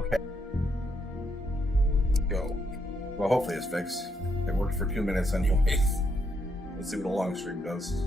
Okay. Go. Well, hopefully it's fixed. It worked for 2 minutes anyways. Let's see what a long stream does.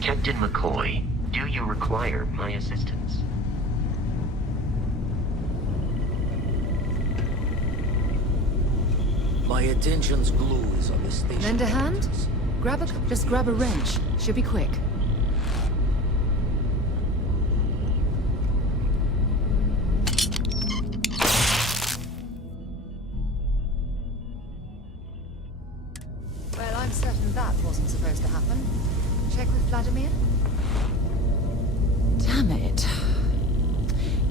Captain McCoy, do you require my assistance? My attention's glue is on the station. Lend a hand? Just grab a wrench. Should be quick. Well, I'm certain that wasn't supposed to happen. Check with Vladimir? Damn it.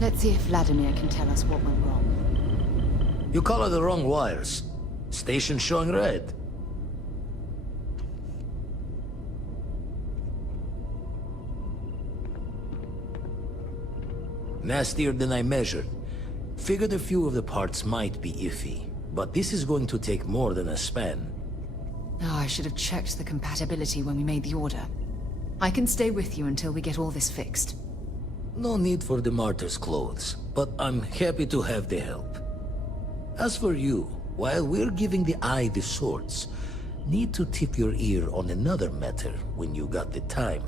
Let's see if Vladimir can tell us what went wrong. You colored the wrong wires. Station showing red. Nastier than I measured. Figured a few of the parts might be iffy, but this is going to take more than a span. Oh, I should have checked the compatibility when we made the order. I can stay with you until we get all this fixed. No need for the martyr's clothes, but I'm happy to have the help. As for you, while we're giving the eye the swords, need to tip your ear on another matter when you got the time.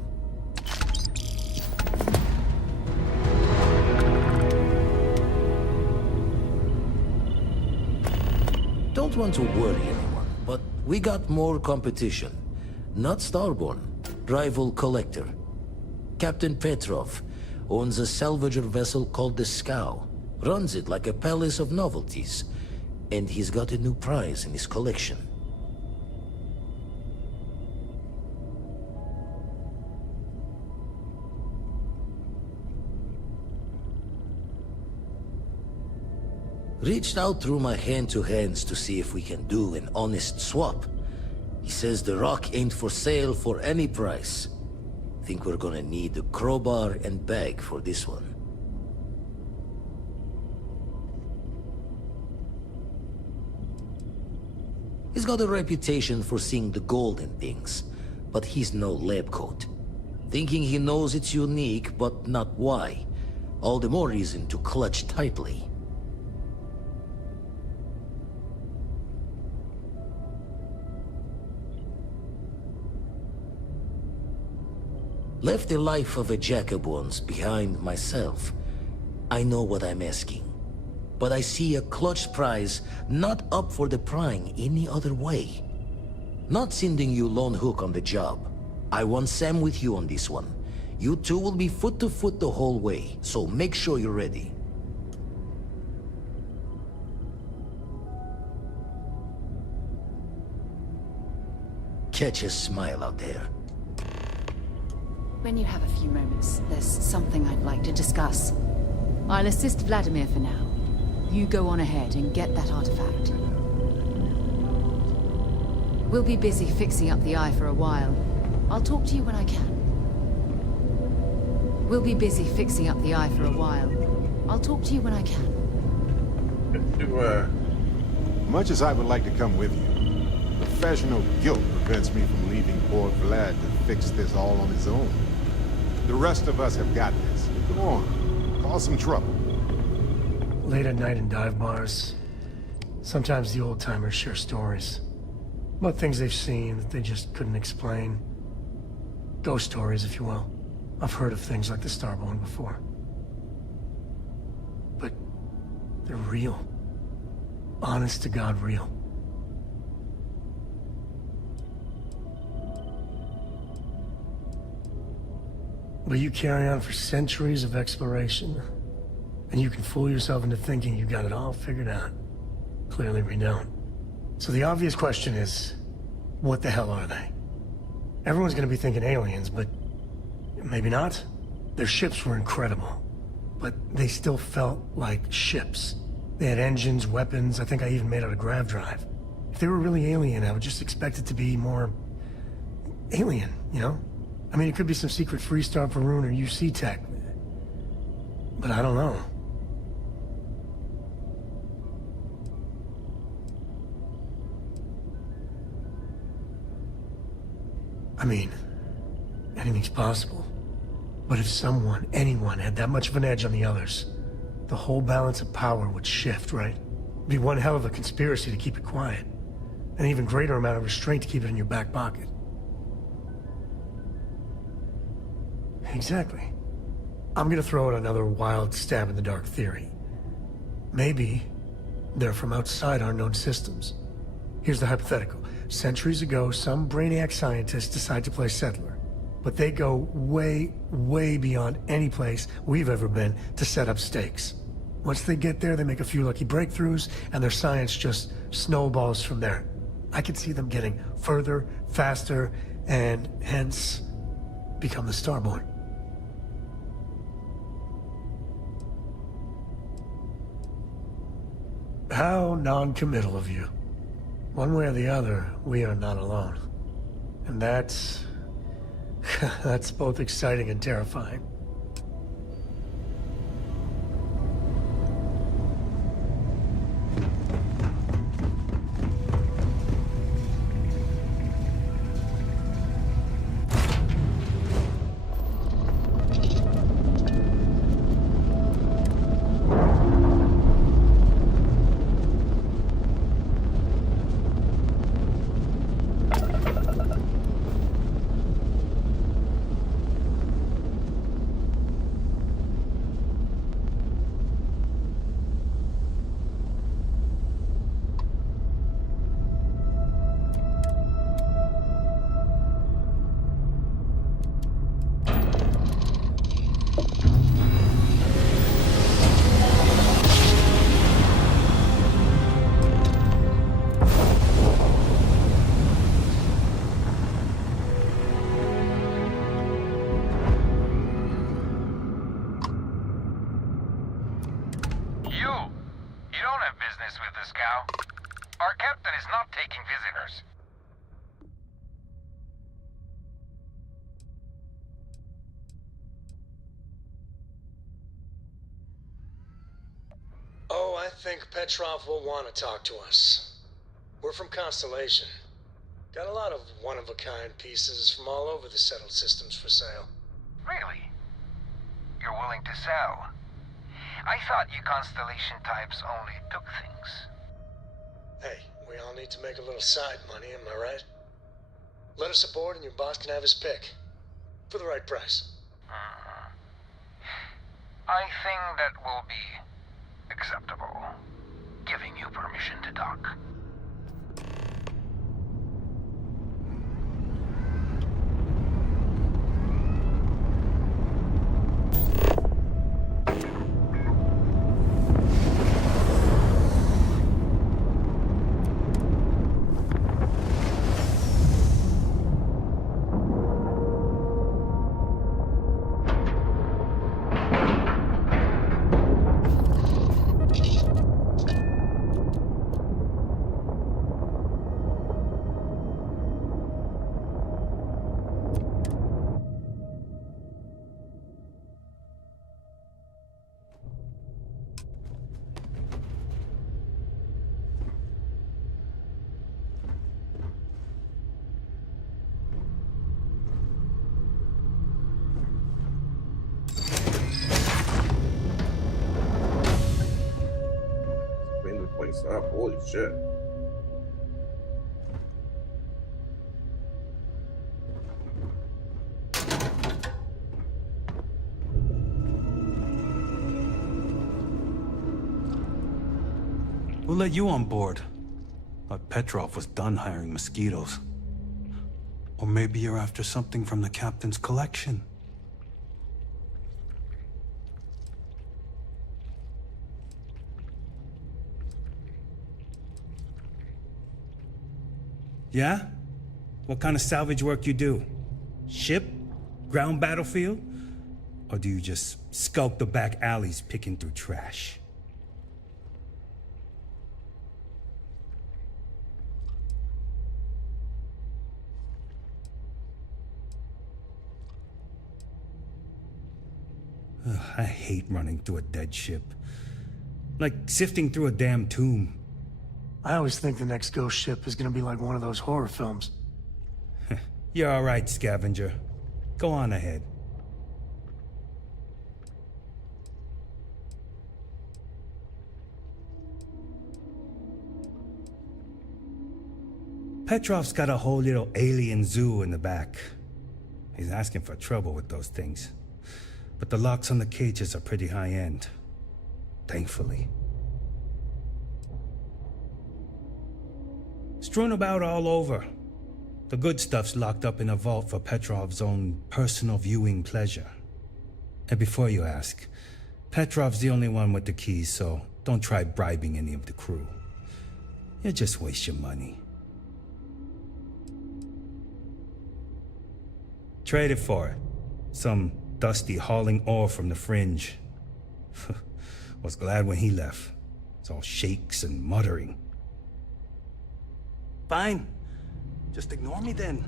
Don't want to worry anyone, but we got more competition. Not Starborn, rival collector. Captain Petrov owns a salvager vessel called the Scow. Runs it like a palace of novelties. And he's got a new prize in his collection. Reached out through my hand-to-hands to see if we can do an honest swap. He says the rock ain't for sale for any price. Think we're gonna need a crowbar and bag for this one. He's got a reputation for seeing the gold in things, but he's no lab coat. Thinking he knows it's unique, but not why. All the more reason to clutch tightly. Left the life of a jacob once behind myself. I know what I'm asking. But I see a clutch prize not up for the prying any other way. Not sending you lone hook on the job. I want Sam with you on this one. You two will be foot to foot the whole way, so make sure you're ready. Catch a smile out there. When you have a few moments, there's something I'd like to discuss. I'll assist Vladimir for now. You go on ahead and get that artifact. We'll be busy fixing up the eye for a while. I'll talk to you when I can. We'll be busy fixing up the eye for a while. I'll talk to you when I can. Much as I would like to come with you, professional guilt prevents me from leaving poor Vlad to fix this all on his own. The rest of us have got this. Come on, cause some trouble. Late at night in dive bars, sometimes the old-timers share stories about things they've seen that they just couldn't explain. Ghost stories, if you will. I've heard of things like the Starborn before. But they're real. Honest to God real. But you carry on for centuries of exploration, and you can fool yourself into thinking you got it all figured out. Clearly we don't. So the obvious question is, what the hell are they? Everyone's gonna be thinking aliens, but maybe not. Their ships were incredible, but they still felt like ships. They had engines, weapons, I think I even made out a grav drive. If they were really alien, I would just expect it to be more alien, you know? I mean, it could be some secret Freestar Varun or UC tech, but I don't know. I mean, anything's possible. But if someone, anyone, had that much of an edge on the others, the whole balance of power would shift, right? It'd be one hell of a conspiracy to keep it quiet. An even greater amount of restraint to keep it in your back pocket. Exactly. I'm gonna throw out another wild stab in the dark theory. Maybe they're from outside our known systems. Here's the hypothetical. Centuries ago, some brainiac scientists decide to play settler. But they go way, way beyond any place we've ever been to set up stakes. Once they get there, they make a few lucky breakthroughs, and their science just snowballs from there. I could see them getting further, faster, and hence become the Starborn. How non-committal of you. One way or the other, we are not alone. And that's... that's both exciting and terrifying. taking visitors. Oh, I think Petrov will want to talk to us. We're from Constellation. Got a lot of one-of-a-kind pieces from all over the settled systems for sale. Really? You're willing to sell? I thought you Constellation types only took things. Hey, we all need to make a little side money, am I right? Let us aboard and your boss can have his pick. For the right price. I think that will be acceptable. Giving you permission to dock. Clean the place up. Holy shit. Who let you on board? Thought Petrov was done hiring mosquitoes. Or maybe you're after something from the captain's collection. Yeah? What kind of salvage work you do? Ship? Ground battlefield? Or do you just skulk the back alleys picking through trash? Ugh, I hate running through a dead ship. Like sifting through a damn tomb. I always think the next ghost ship is gonna be like one of those horror films. You're all right, scavenger. Go on ahead. Petrov's got a whole little alien zoo in the back. He's asking for trouble with those things. But the locks on the cages are pretty high-end. Thankfully. Strewn about all over. The good stuff's locked up in a vault for Petrov's own personal viewing pleasure. And before you ask, Petrov's the only one with the keys, so don't try bribing any of the crew. You'll just waste your money. Trade it for it. Some dusty hauling ore from the fringe. Was glad when he left. It's all shakes and muttering. Fine. Just ignore me then.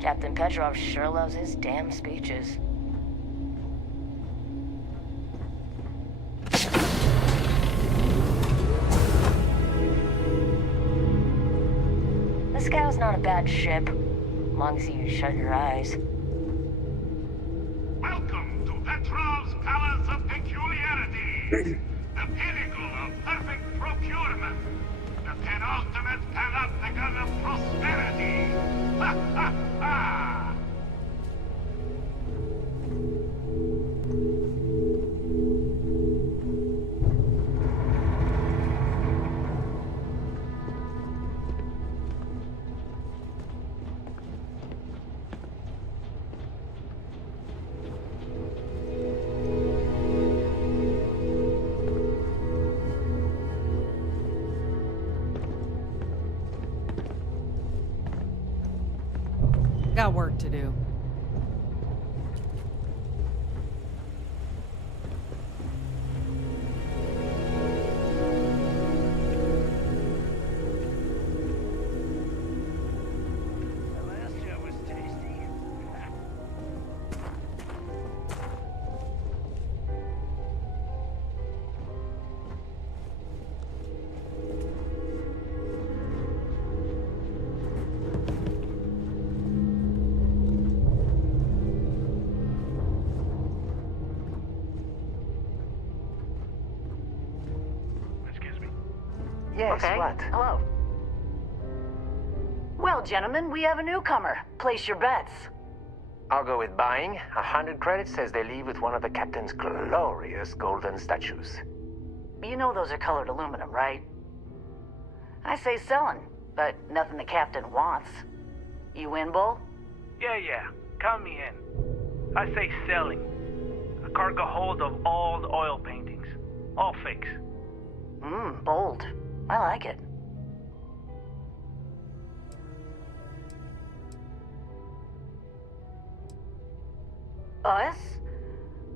Captain Petrov sure loves his damn speeches. The Scow's not a bad ship, as long as you shut your eyes. Welcome to Petrov's Palace of Peculiarity, the pinnacle of perfect procurement, the penultimate panopticon of prosperity. Ha ha ha! got work to do. Yes, Okay. what? Hello. Well, gentlemen, we have a newcomer. Place your bets. I'll go with buying. 100 credits says they leave with one of the captain's glorious golden statues. You know those are colored aluminum, right? I say selling, but nothing the captain wants. You win, Bull? Yeah. Count me in. I say selling. A cargo hold of all the oil paintings. All fakes. Bold. I like it. Us?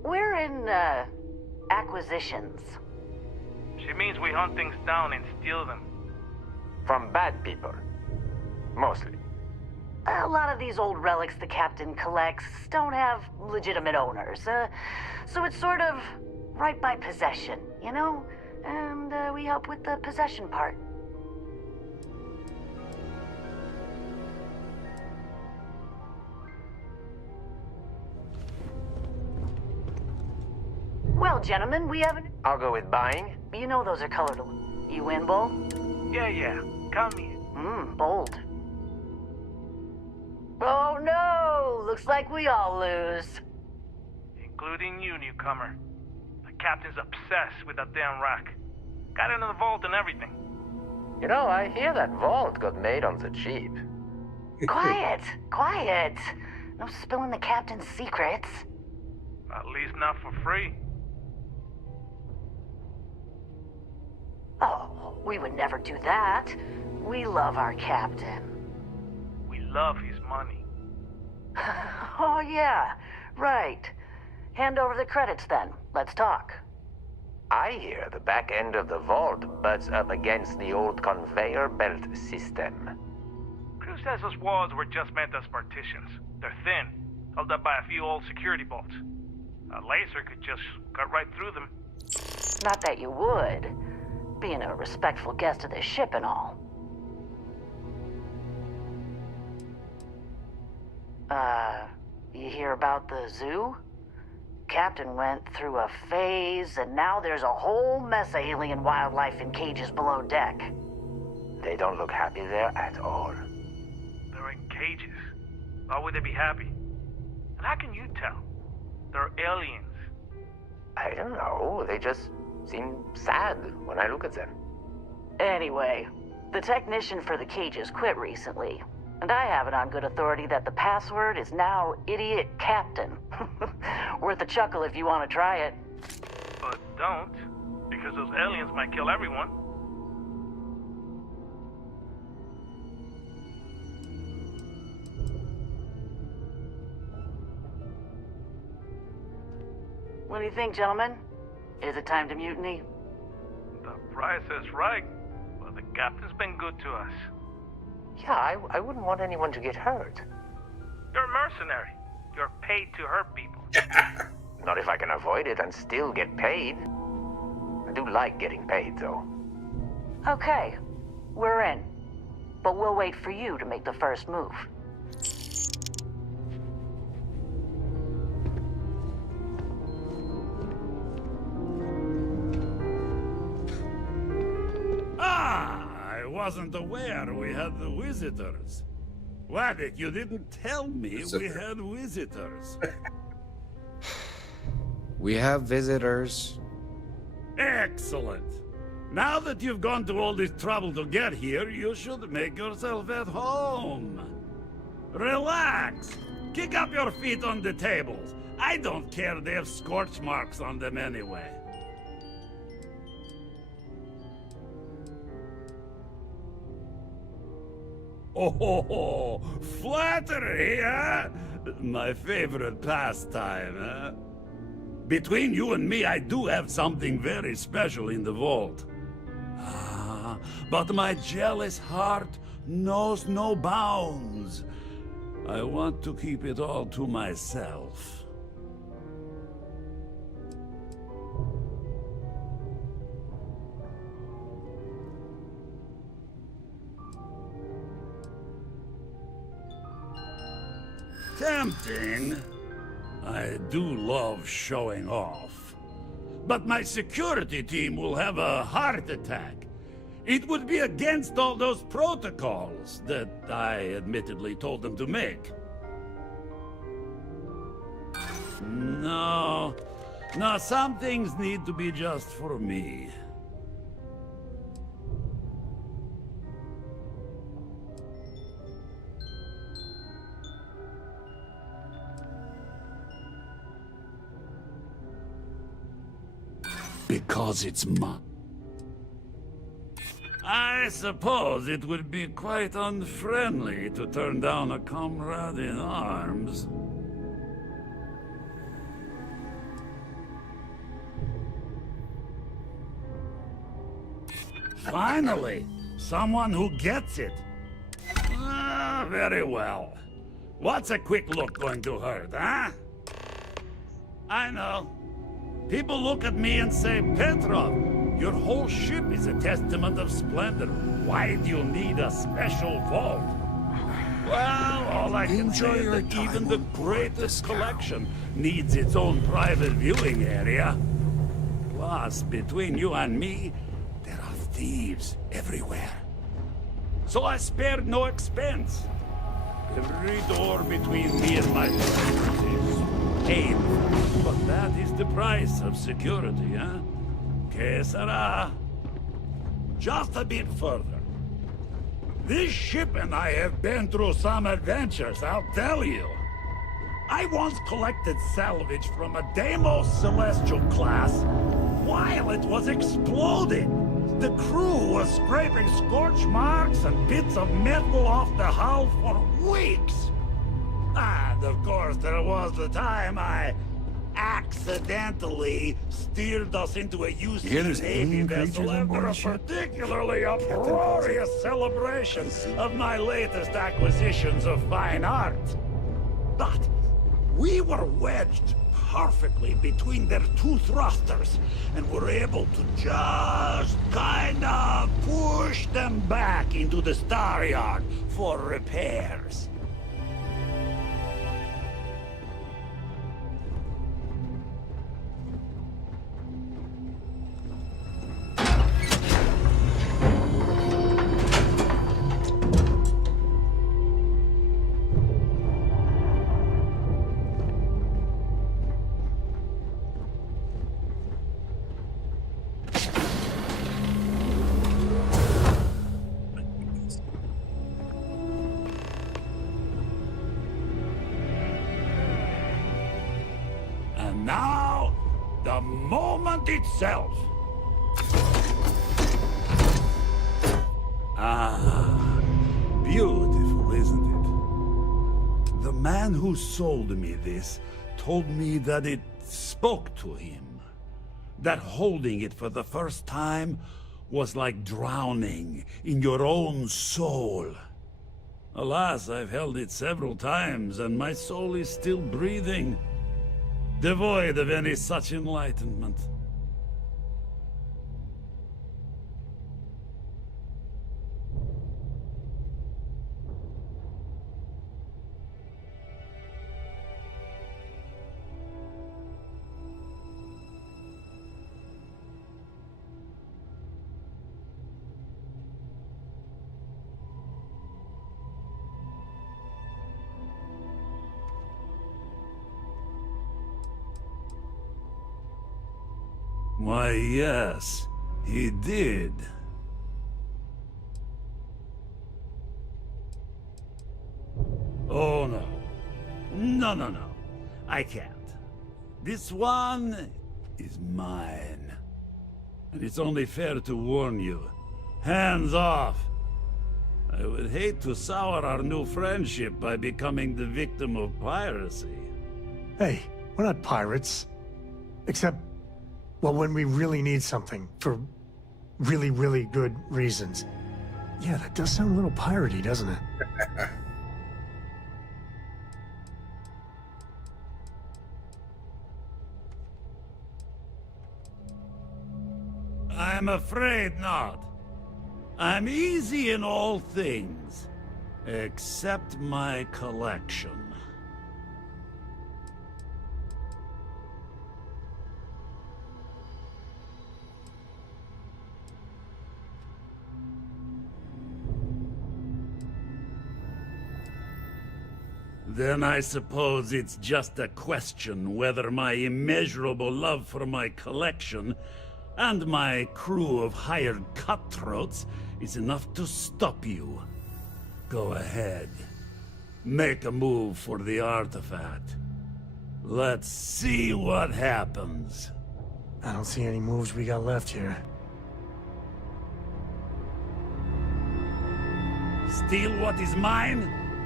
We're in, acquisitions. She means we hunt things down and steal them. From bad people. Mostly. A lot of these old relics the captain collects don't have legitimate owners, so it's sort of right by possession, you know? And we help with the possession part. Well, gentlemen, we have an... I'll go with buying. You know those are colored. You win, Bull? Yeah. Count me in. Bold. Oh no! Looks like we all lose. Including you, newcomer. The captain's obsessed with that damn rack. Got it in the vault and everything. You know, I hear that vault got made on the cheap. Quiet! No spilling the captain's secrets. At least not for free. Oh, we would never do that. We love our captain. We love his money. Oh yeah, right. Hand over the credits then. Let's talk. I hear the back end of the vault butts up against the old conveyor belt system. Crew says those walls were just meant as partitions. They're thin, held up by a few old security bolts. A laser could just cut right through them. Not that you would, being a respectful guest of this ship and all. You hear about the zoo? Captain went through a phase, and now there's a whole mess of alien wildlife in cages below deck. They don't look happy there at all. They're in cages. Why would they be happy? And how can you tell? They're aliens. I don't know. They just seem sad when I look at them. Anyway, the technician for the cages quit recently. And I have it on good authority that the password is now Idiot Captain. Worth a chuckle if you want to try it. But don't, because those aliens might kill everyone. What do you think, gentlemen? Is it time to mutiny? The price is right, but the captain's been good to us. Yeah, I wouldn't want anyone to get hurt. You're a mercenary. You're paid to hurt people. Not if I can avoid it and still get paid. I do like getting paid, though. Okay, we're in. But we'll wait for you to make the first move. I wasn't aware we had the visitors. Waddick, you didn't tell me we had visitors. We have visitors. Excellent. Now that you've gone to all this trouble to get here, you should make yourself at home. Relax. Kick up your feet on the tables. I don't care they have scorch marks on them anyway. Oh, flattery, huh? My favorite pastime, huh? Between you and me, I do have something very special in the vault. Ah, but my jealous heart knows no bounds. I want to keep it all to myself. Tempting. I do love showing off. But my security team will have a heart attack. It would be against all those protocols that I admittedly told them to make. No, some things need to be just for me. Because it's mine. I suppose it would be quite unfriendly to turn down a comrade in arms. Finally, someone who gets it. Very well. What's a quick look going to hurt, huh? I know. People look at me and say, Petrov, your whole ship is a testament of splendor. Why do you need a special vault? Well, all I can say is that even the greatest collection needs its own private viewing area. Plus, between you and me, there are thieves everywhere. So I spared no expense. Every door between me and my friends is painful. But that is the price of security, huh? Que sera? Just a bit further. This ship and I have been through some adventures, I'll tell you. I once collected salvage from a Deimos Celestial class while it was exploding. The crew was scraping scorch marks and bits of metal off the hull for weeks. And of course, there was the time I accidentally steered us into a UC Navy vessel after a particularly uproarious celebration of my latest acquisitions of fine art. But we were wedged perfectly between their two thrusters and were able to just kind of push them back into the star yard for repairs. Now, the moment itself. Ah, beautiful, isn't it? The man who sold me this told me that it spoke to him. That holding it for the first time was like drowning in your own soul. Alas, I've held it several times, and my soul is still breathing, devoid of any such enlightenment. Why, yes, he did. Oh, no. No. I can't. This one is mine. And it's only fair to warn you. Hands off. I would hate to sour our new friendship by becoming the victim of piracy. Hey, we're not pirates. Except, well, when we really need something for really, really good reasons. Yeah, that does sound a little piratey, doesn't it? I'm afraid not. I'm easy in all things, except my collection. Then I suppose it's just a question whether my immeasurable love for my collection and my crew of hired cutthroats is enough to stop you. Go ahead. Make a move for the artifact. Let's see what happens. I don't see any moves we got left here. Steal what is mine,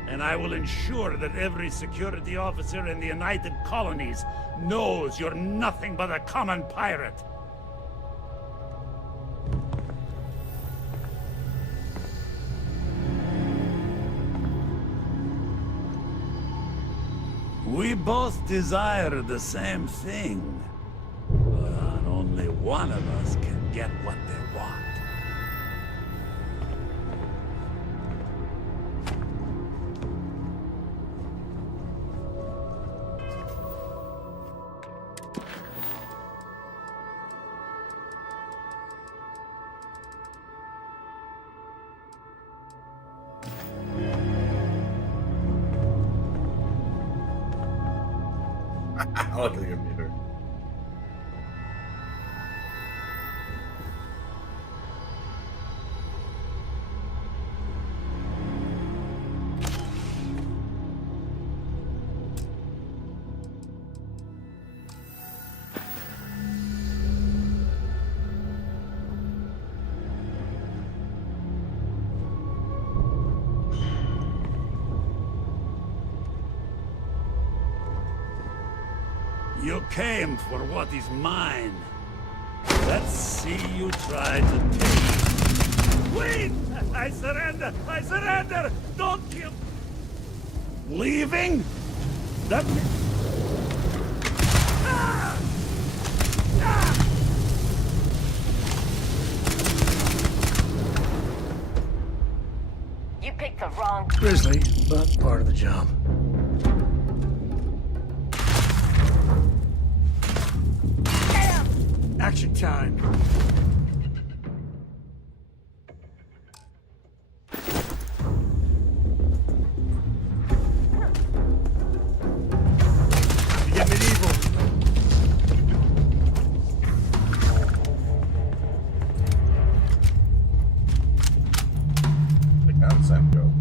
and I will ensure that every security officer in the United Colonies knows you're nothing but a common pirate. We both desire the same thing, but only one of us can get what they want. I like the computer. You came for what is mine. Let's see you try to take. Wait! I surrender! I surrender! Don't kill. Leaving? That. Ah! Ah! You picked the wrong. Grizzly, but part of the job. Action time. You get medieval. The concept go.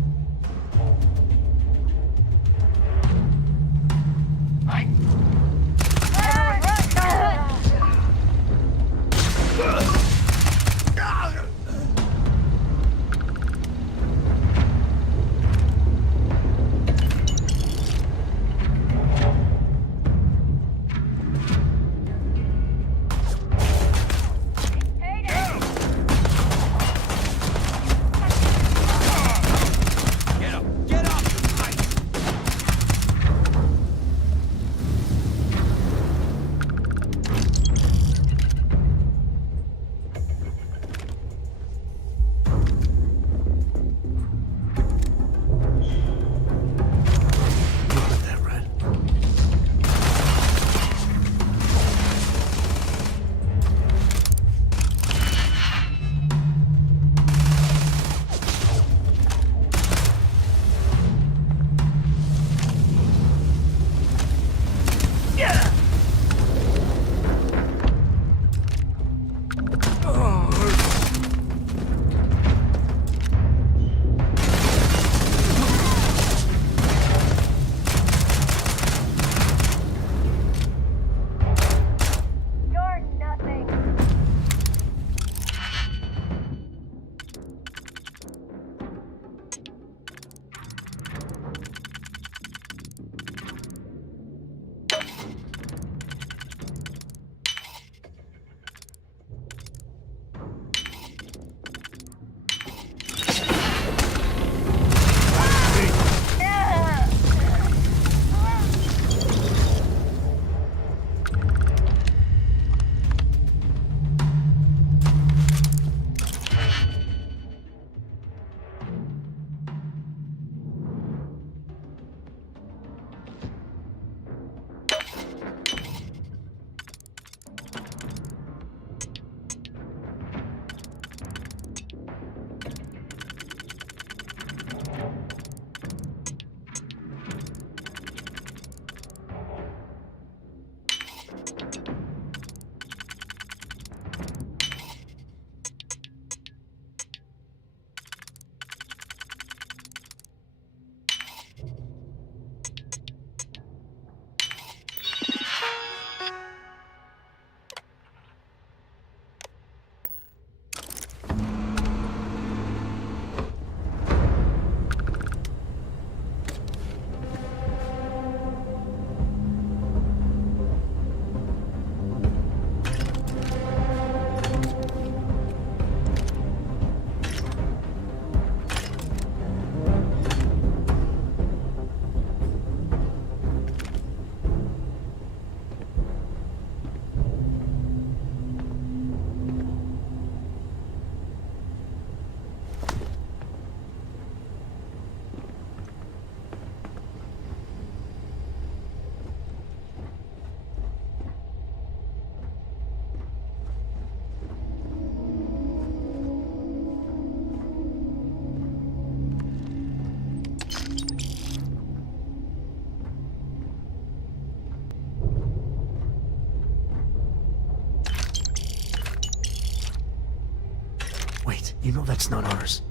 Wait, you know that's not ours.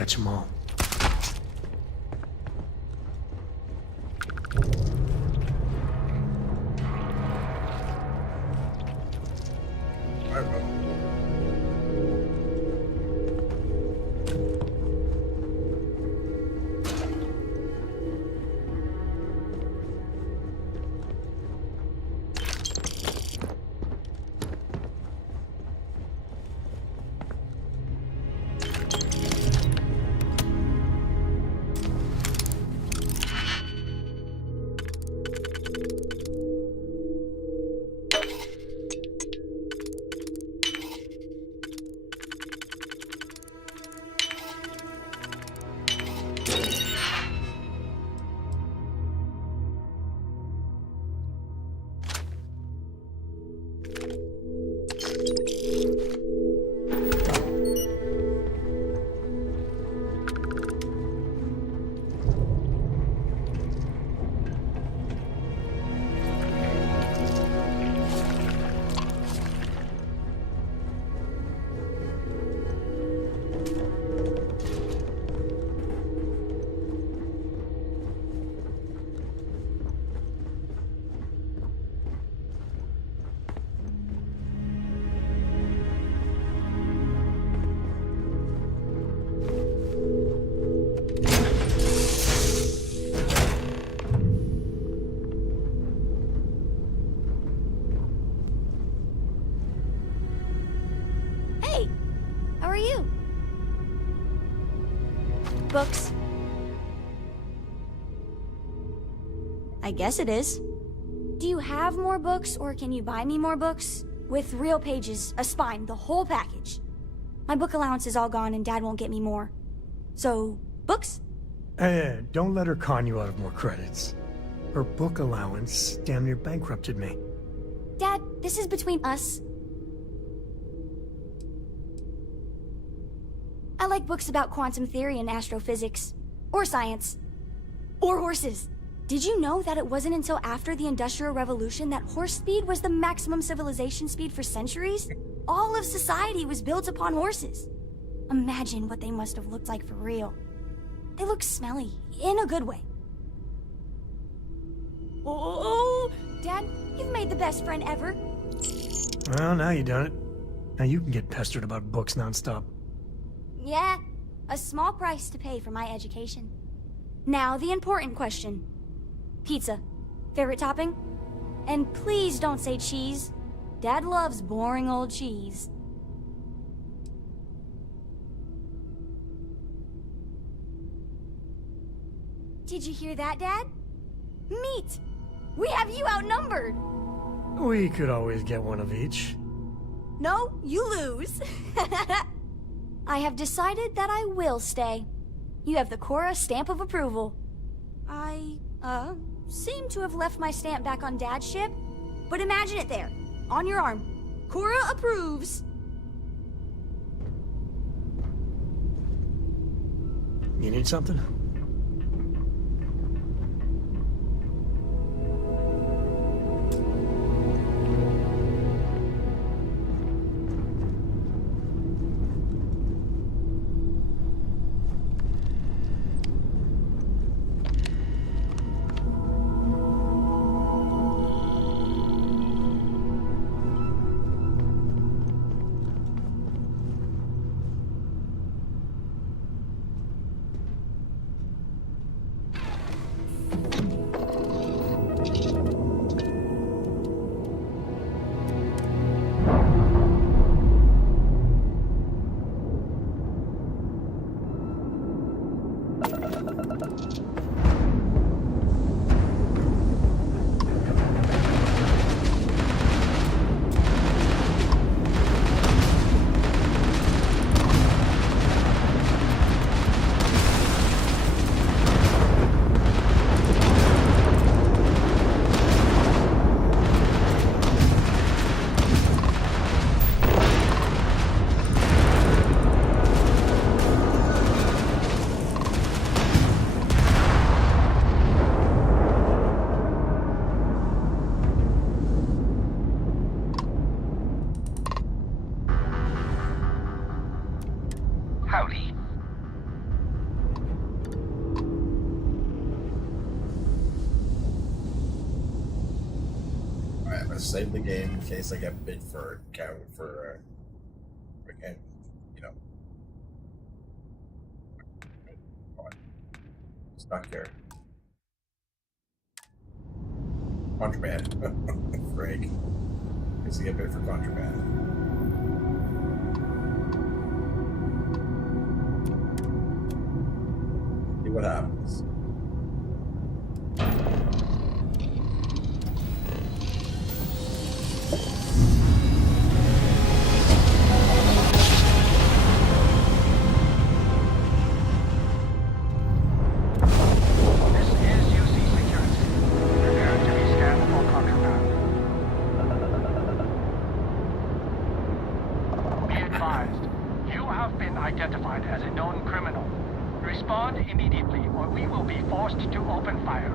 catch them all. Books? I guess it is. Do you have more books, or can you buy me more books? With real pages, a spine, the whole package. My book allowance is all gone and Dad won't get me more. So, books? Hey, don't let her con you out of more credits. Her book allowance damn near bankrupted me. Dad, this is between us. I like books about quantum theory and astrophysics. Or science. Or horses. Did you know that it wasn't until after the Industrial Revolution that horse speed was the maximum civilization speed for centuries? All of society was built upon horses. Imagine what they must have looked like for real. They look smelly, in a good way. Oh, Dad, you've made the best friend ever. Well, now you done it. Now you can get pestered about books nonstop. Yeah, a small price to pay for my education. Now, the important question. Pizza. Favorite topping? And please don't say cheese. Dad loves boring old cheese. Did you hear that, Dad? Meat! We have you outnumbered! We could always get one of each. No, you lose. I have decided that I will stay. You have the Cora stamp of approval. I, seem to have left my stamp back on Dad's ship, but imagine it there, on your arm. Cora approves. You need something? to save the game in case I get bid for you know. Stuck here. Contraband. Frig. In case I get bid for contraband. See what happens. Identified as a known criminal. Respond immediately, or we will be forced to open fire.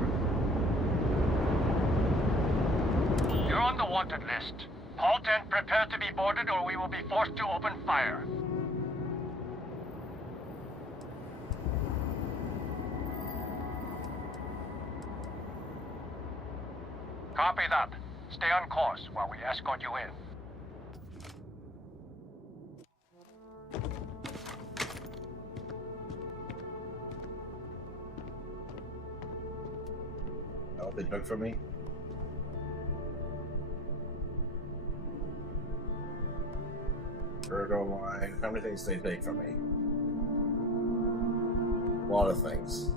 You're on the wanted list. Halt and prepare to be boarded, or we will be forced to open fire. Copy that. Stay on course while we escort you in. They took from me. Ergo line. How many things did they take from me? A lot of things.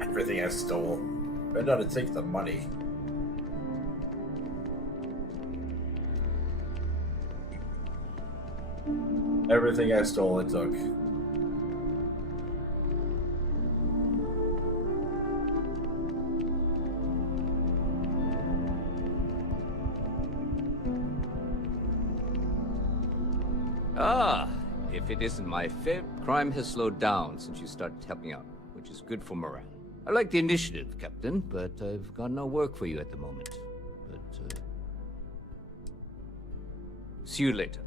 Everything I stole. Better not to take the money. Everything I stole, it took. Ah, if it isn't my fib, crime has slowed down since you started helping out, which is good for morale. I like the initiative, Captain, but I've got no work for you at the moment. But, see you later.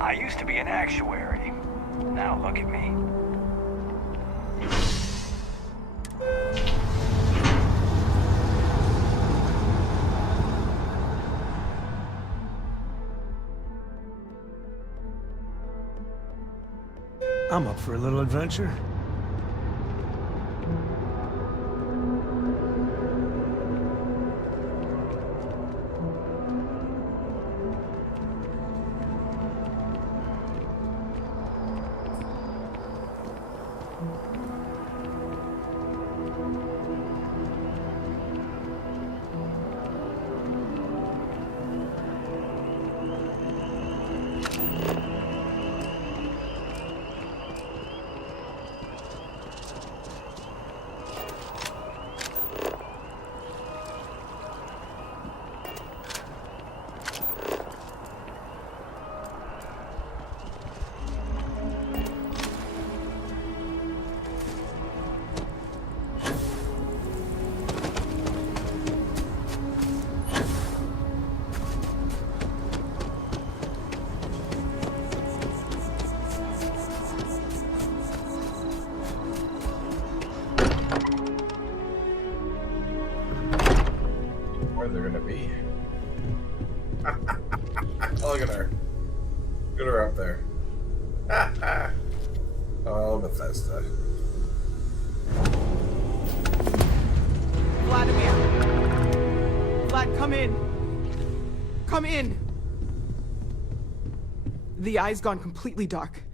I used to be an actuary. Now look at me. I'm up for a little adventure. Where they're gonna be. Look at her. Look at her up there. Oh, Bethesda. Vladimir! Vlad, come in! Come in! The eye's gone completely dark.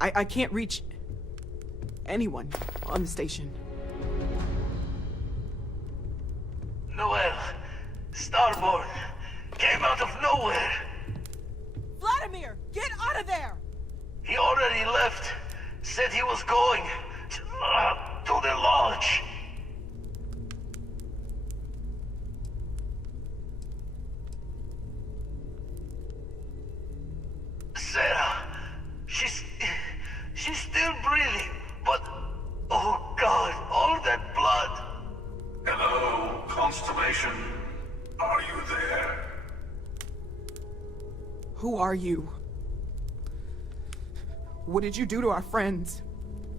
I can't reach anyone on the station. Noel, Starborn, came out of nowhere. Vladimir, get out of there! He already left. Said he was going to the lodge. Sarah, she's still breathing, but oh God, all that blood. Hello, Constellation. Are you there? Who are you? What did you do to our friends?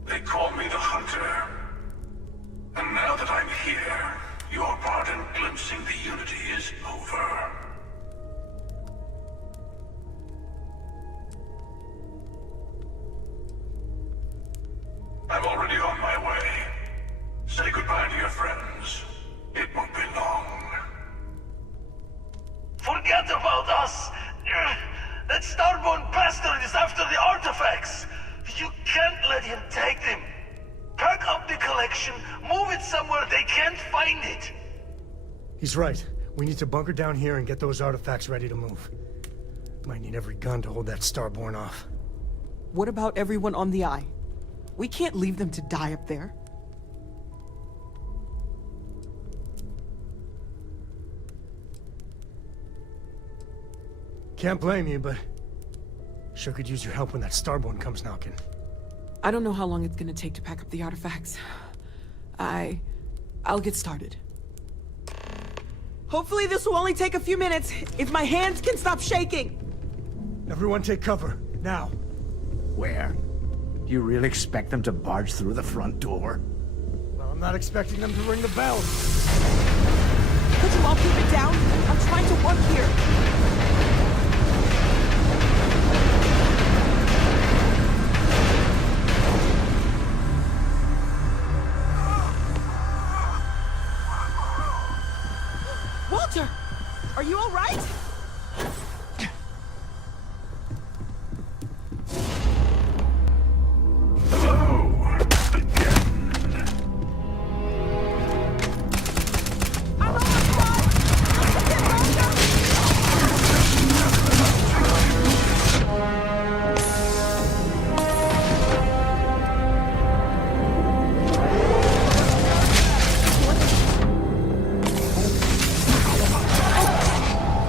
They call me the Hunter. And now that I'm here, your part in glimpsing the Unity is over. I'm already on my way. Say goodbye to your friends. It won't be long. Forget about us! That Starborn bastard is after the artifacts! You can't let him take them! Pack up the collection, move it somewhere they can't find it! He's right. We need to bunker down here and get those artifacts ready to move. Might need every gun to hold that Starborn off. What about everyone on the Eye? We can't leave them to die up there. Can't blame you, but sure could use your help when that Starborn comes knocking. I don't know how long it's gonna take to pack up the artifacts. I'll get started. Hopefully this will only take a few minutes, if my hands can stop shaking! Everyone take cover, now. Where? Do you really expect them to barge through the front door? Well, I'm not expecting them to ring the bell. Could you all keep it down? I'm trying to work here. Walter! Are you all right?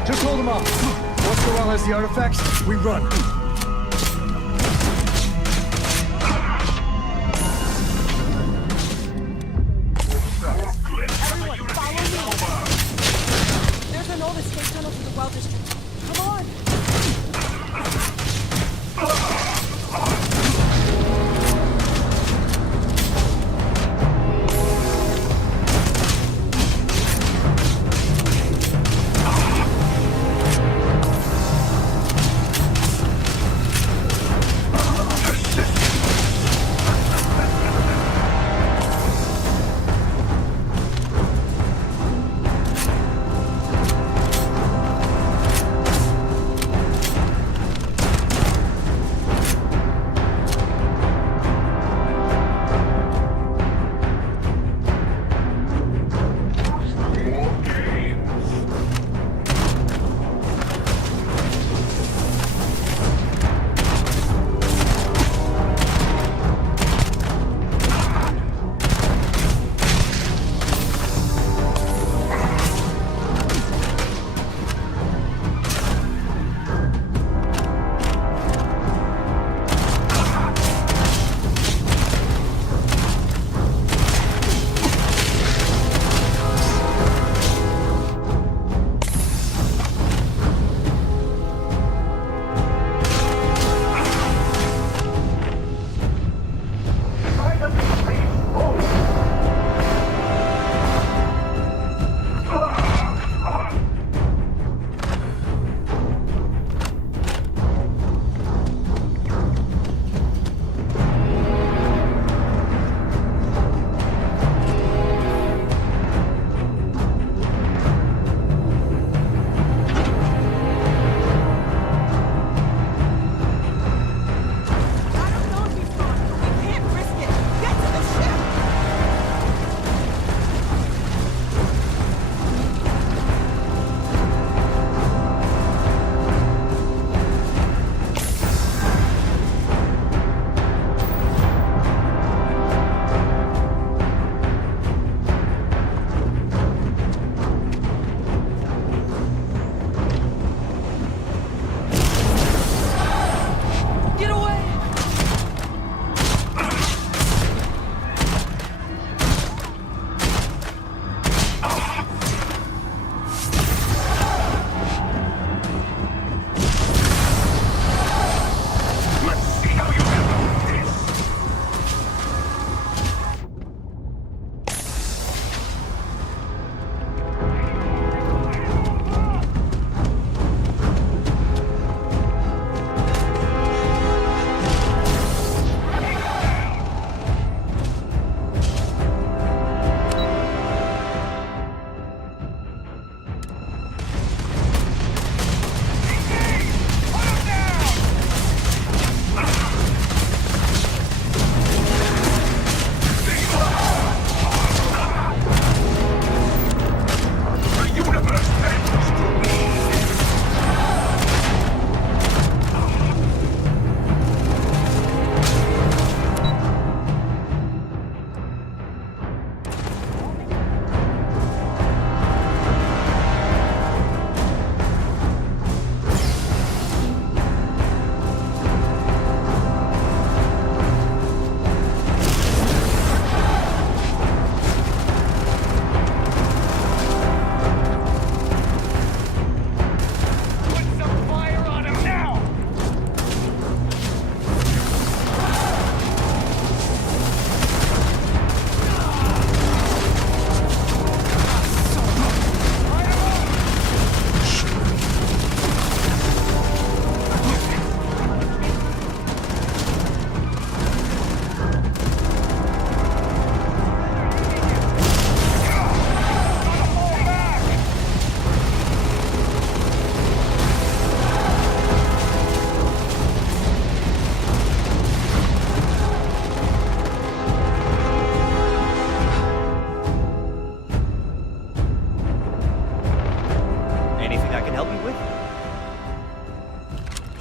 Just hold them off. Once Corral has the artifacts, we run. Everyone, follow me! There's an old escape tunnel to the well district. Come on!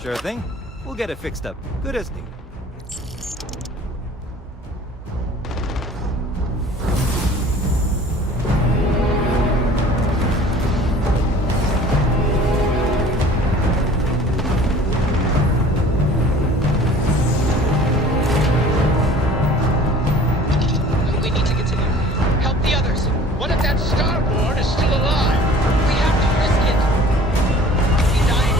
Sure thing. We'll get it fixed up. Good as new. We need to get to them. Help the others. What if that starboard is still alive? We have to risk it. He's dying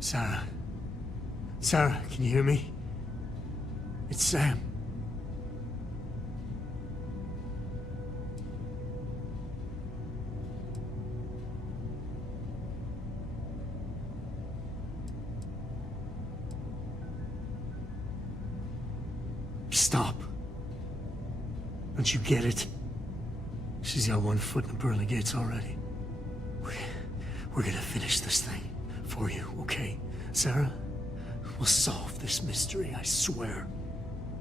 Sarah. Sarah, can you hear me? It's Sam. Stop. Don't you get it? She's got one foot in the pearly gates already. We're gonna finish this thing. For you, okay? Sarah? We'll solve this mystery, I swear.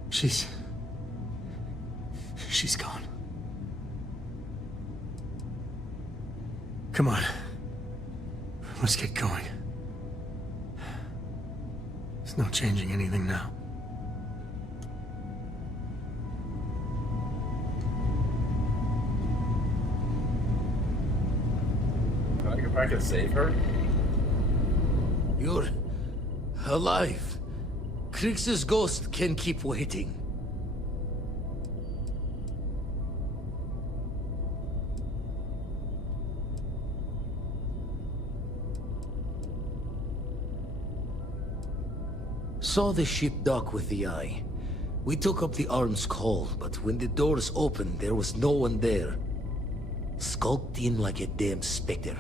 She's gone. Come on. Let's get going. There's no changing anything now. Can I go back and save her? You're alive. Krix's ghost can keep waiting. saw the ship dock with the eye. We took up the arms call, but when the doors opened, there was no one there. Skulked in like a damn specter.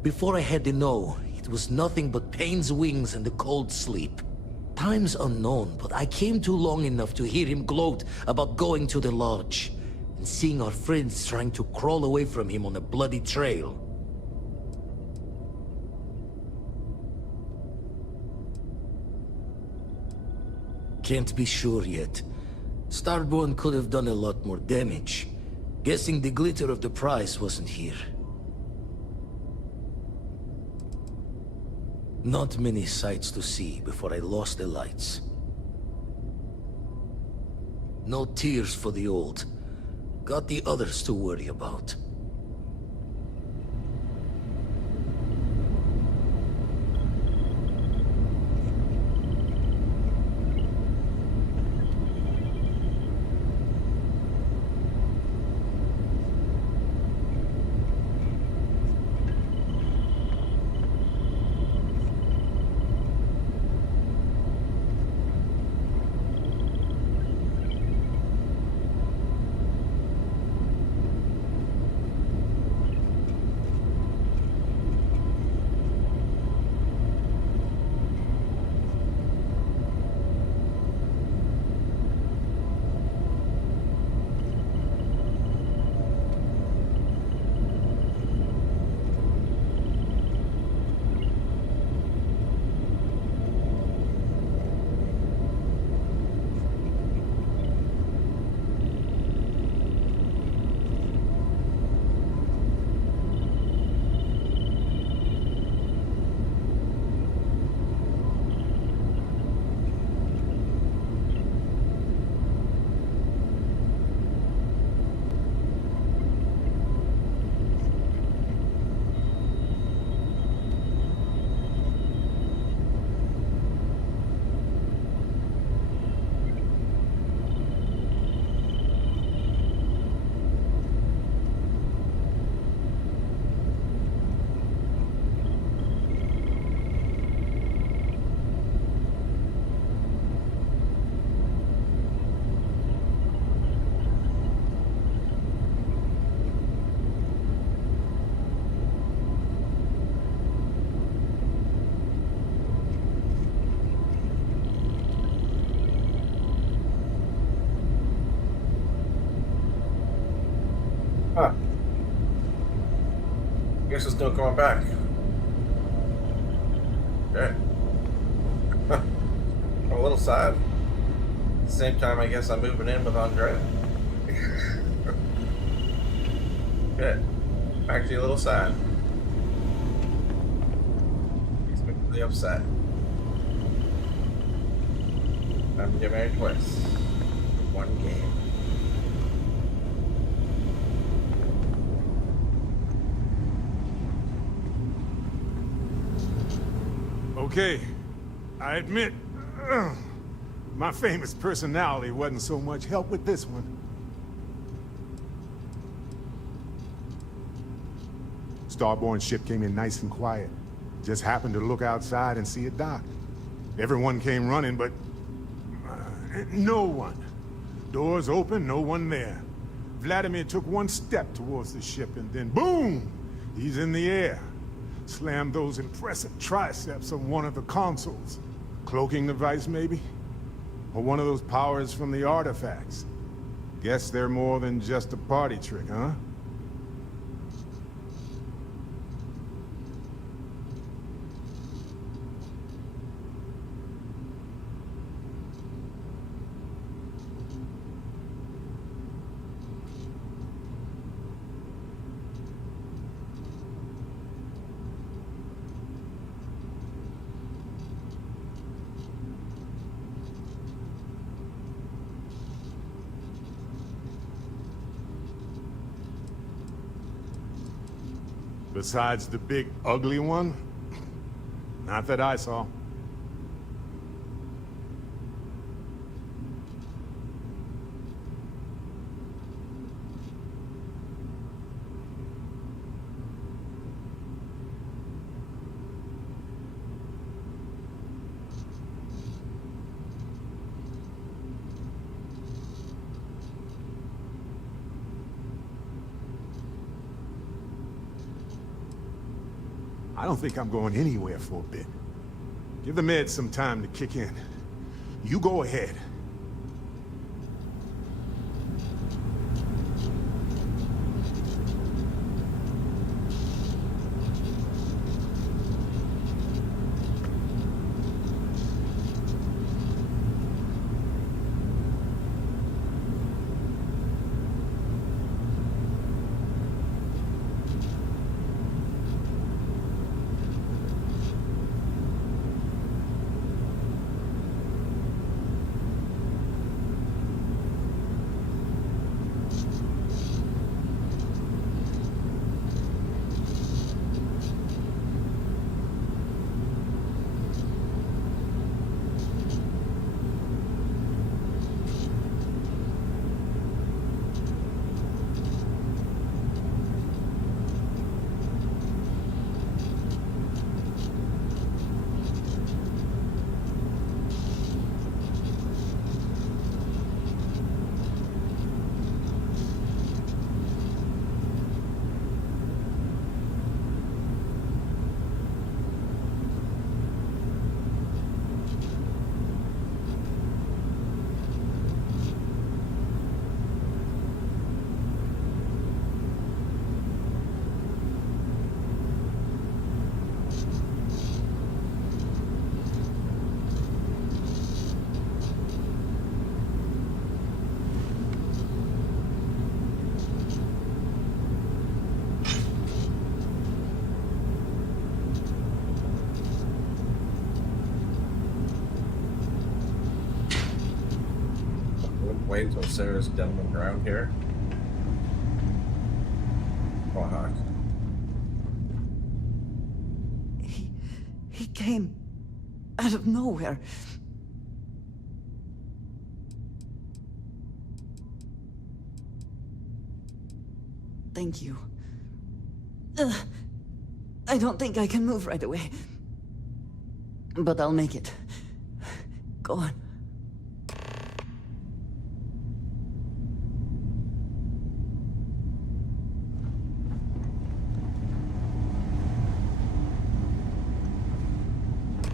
Before I had to know, it was nothing but pain's wings and the cold sleep. Time's unknown, but I came too long enough to hear him gloat about going to the lodge, and seeing our friends trying to crawl away from him on a bloody trail. Can't be sure yet. Starborn could have done a lot more damage. Guessing the glitter of the prize wasn't here. Not many sights to see before I lost the lights. No tears for the old. Got the others to worry about. Huh. Guess it's no going back. Okay. I'm a little sad. At the same time, I guess I'm moving in with Andrea. Good. Actually, a little sad. Makes me really upset. Time to get married twice. One game. Okay, I admit, my famous personality wasn't so much help with this one. Starborn's ship came in nice and quiet. Just happened to look outside and see it docked. Everyone came running, but no one. Doors open, no one there. Vladimir took one step towards the ship and then boom! He's in the air. Slammed those impressive triceps on one of the consoles. Cloaking device, maybe? Or one of those powers from the artifacts. Guess they're more than just a party trick, huh? Besides the big, ugly one? Not that I saw. I don't think I'm going anywhere for a bit. Give the meds some time to kick in. You go ahead. Wait until Sarah's done with around here. Oh, fuck. He came out of nowhere. Thank you. I don't think I can move right away. But I'll make it. Go on.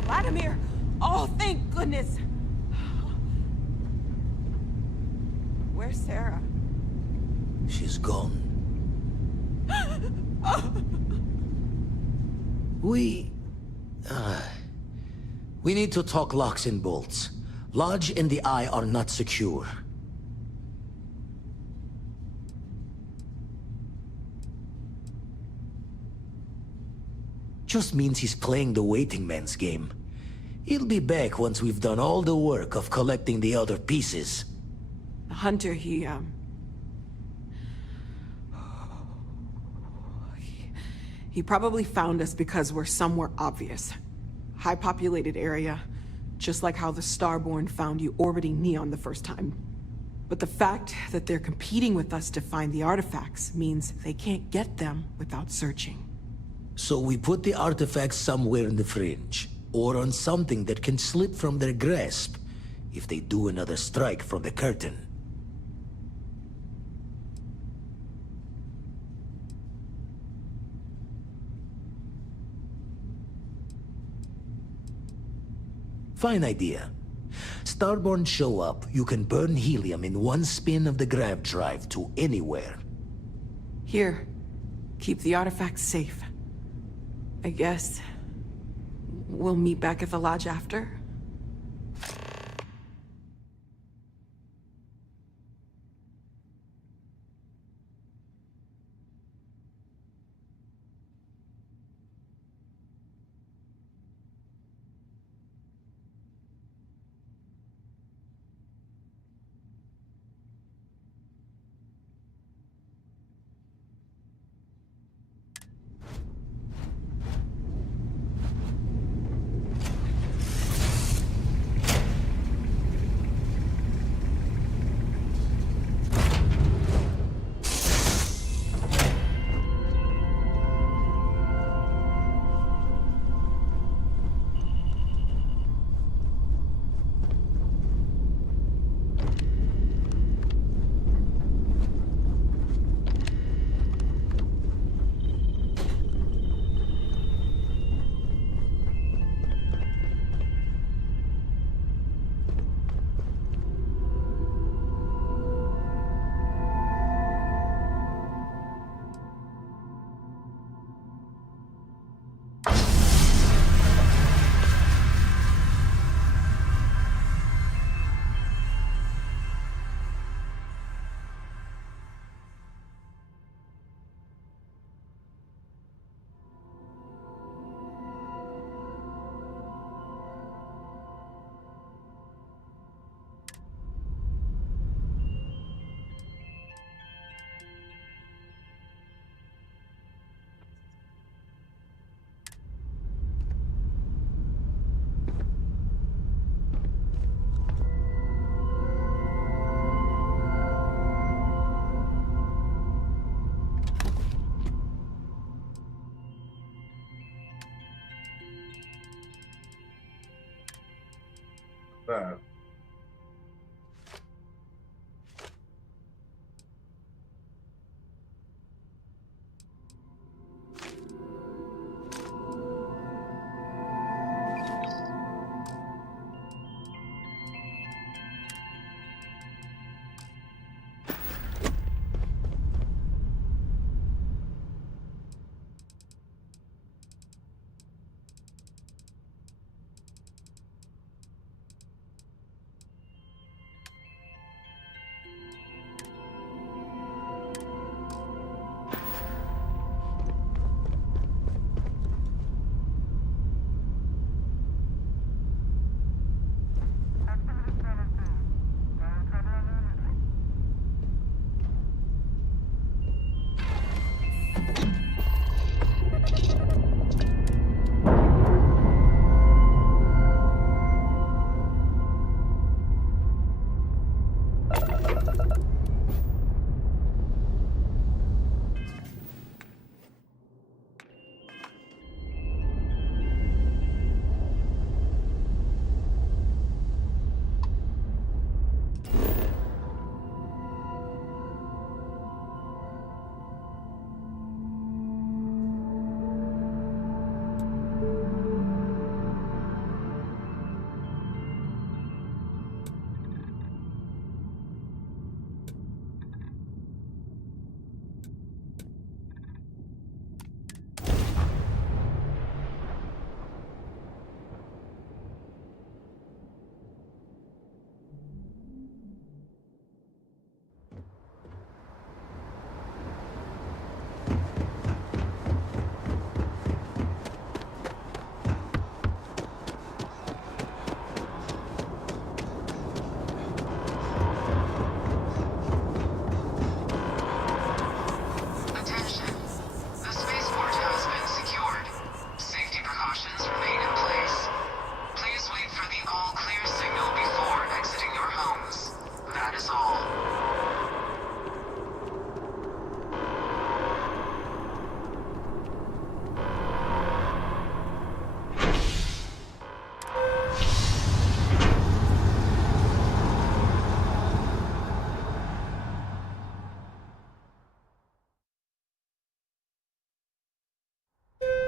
Vladimir! Oh, thank goodness! Where's Sarah? She's gone. We need to talk locks and bolts. Lodge and the Eye are not secure. Just means he's playing the waiting man's game. He'll be back once we've done all the work of collecting the other pieces. Hunter, he probably found us because we're somewhere obvious. High-populated area, just like how the Starborn found you orbiting Neon the first time. But the fact that they're competing with us to find the artifacts means they can't get them without searching. So we put the artifacts somewhere in the fringe, or on something that can slip from their grasp if they do another strike from the curtain. Fine idea. Starborn show up, you can burn helium in one spin of the grav drive to anywhere. Here, keep the artifacts safe. I guess we'll meet back at the lodge after? that.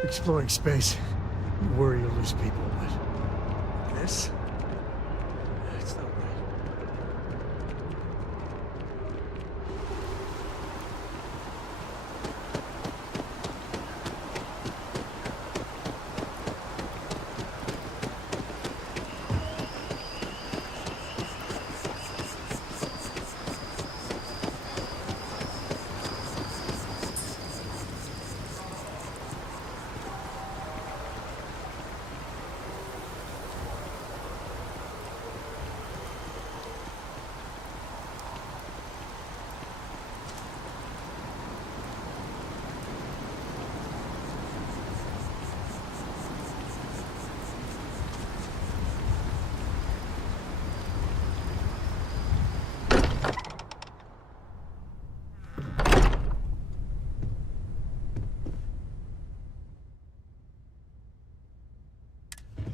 Exploring space, you worry you'll lose people, but this? It's not right.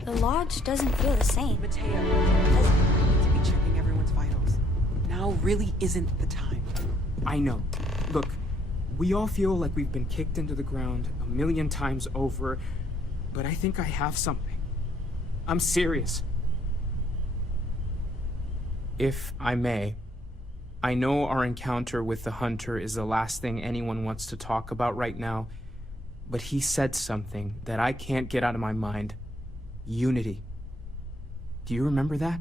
The lodge doesn't feel the same. Mateo, I need to be checking everyone's vitals. Now really isn't the time. I know. Look, we all feel like we've been kicked into the ground a million times over, but I think I have something. I'm serious. If I may, I know our encounter with the Hunter is the last thing anyone wants to talk about right now, but he said something that I can't get out of my mind. Unity. Do you remember that?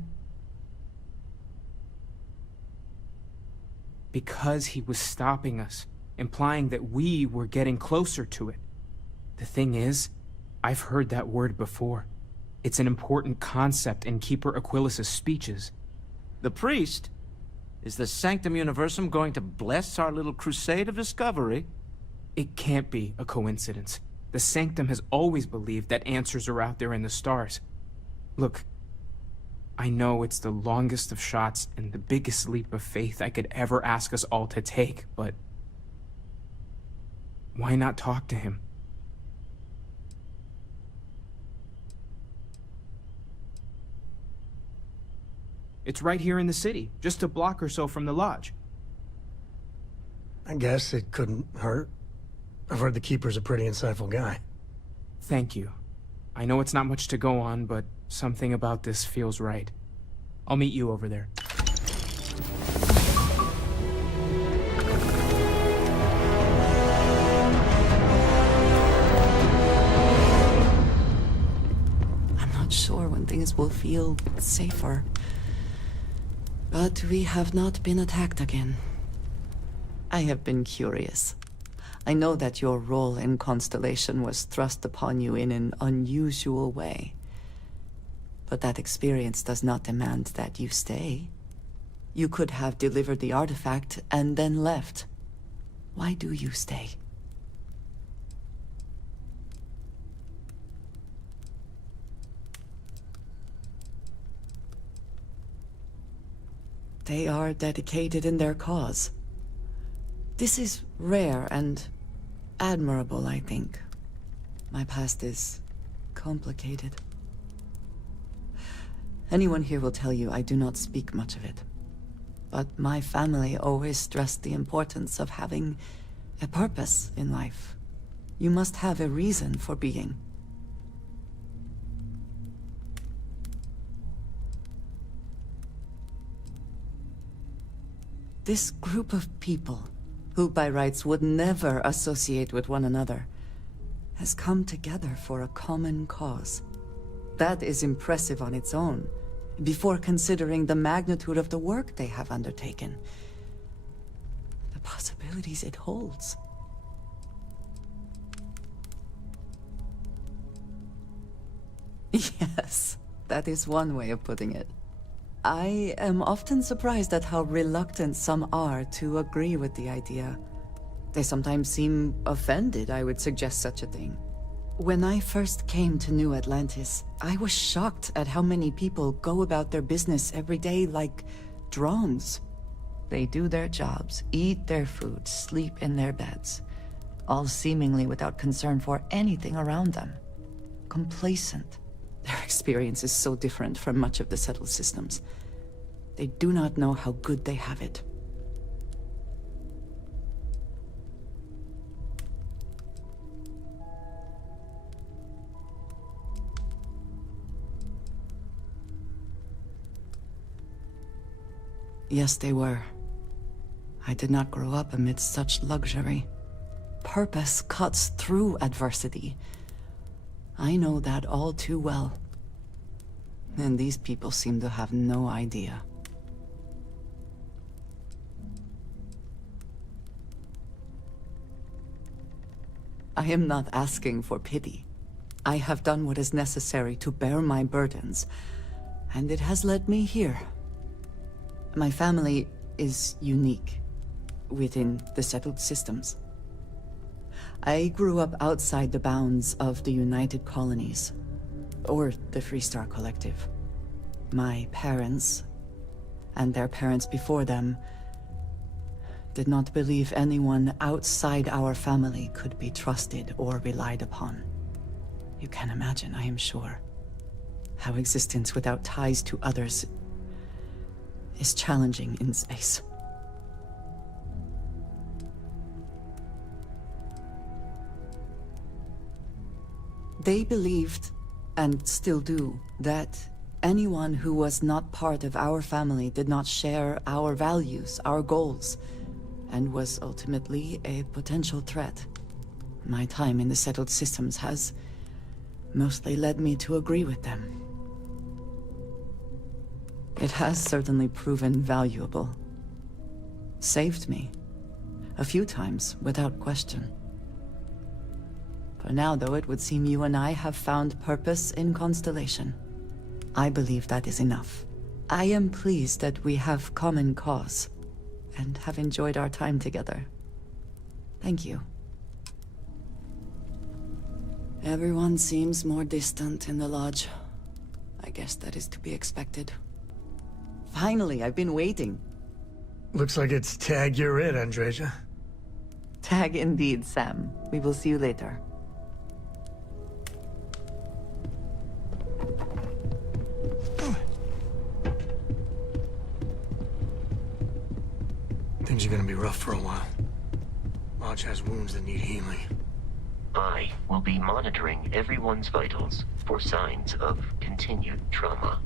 Because he was stopping us, implying that we were getting closer to it. The thing is, I've heard that word before. It's an important concept in Keeper Aquilas's speeches. The priest? Is the Sanctum Universum going to bless our little crusade of discovery? It can't be a coincidence. The Sanctum has always believed that answers are out there in the stars. Look, I know it's the longest of shots and the biggest leap of faith I could ever ask us all to take, but why not talk to him? It's right here in the city, just a block or so from the lodge. I guess it couldn't hurt. I've heard the Keeper's a pretty insightful guy. Thank you. I know it's not much to go on, but something about this feels right. I'll meet you over there. I'm not sure when things will feel safer. But we have not been attacked again. I have been curious. I know that your role in Constellation was thrust upon you in an unusual way. But that experience does not demand that you stay. You could have delivered the artifact and then left. Why do you stay? They are dedicated in their cause. This is rare and admirable, I think. My past is complicated. Anyone here will tell you I do not speak much of it. But my family always stressed the importance of having a purpose in life. You must have a reason for being. This group of people, who by rights would never associate with one another, has come together for a common cause. That is impressive on its own, before considering the magnitude of the work they have undertaken. The possibilities it holds. Yes, that is one way of putting it. I am often surprised at how reluctant some are to agree with the idea. They sometimes seem offended I would suggest such a thing. When I first came to New Atlantis, I was shocked at how many people go about their business every day like drones. They do their jobs, eat their food, sleep in their beds, all seemingly without concern for anything around them. Complacent. Their experience is so different from much of the settled systems. They do not know how good they have it. Yes, they were. I did not grow up amidst such luxury. Purpose cuts through adversity. I know that all too well. And these people seem to have no idea. I am not asking for pity. I have done what is necessary to bear my burdens, and it has led me here. My family is unique within the settled systems. I grew up outside the bounds of the United Colonies, or the Freestar Collective. My parents, and their parents before them, did not believe anyone outside our family could be trusted or relied upon. You can imagine, I am sure, how existence without ties to others is challenging in space. They believed, and still do, that anyone who was not part of our family did not share our values, our goals, and was ultimately a potential threat. My time in the settled systems has mostly led me to agree with them. It has certainly proven valuable. Saved me. A few times, without question. For now, though, it would seem you and I have found purpose in Constellation. I believe that is enough. I am pleased that we have common cause, and have enjoyed our time together. Thank you. Everyone seems more distant in the lodge. I guess that is to be expected. Finally, I've been waiting. Looks like it's tag you're it, Andreja. Tag indeed, Sam. We will see you later. are gonna be rough for a while. Lodge has wounds that need healing. I will be monitoring everyone's vitals for signs of continued trauma.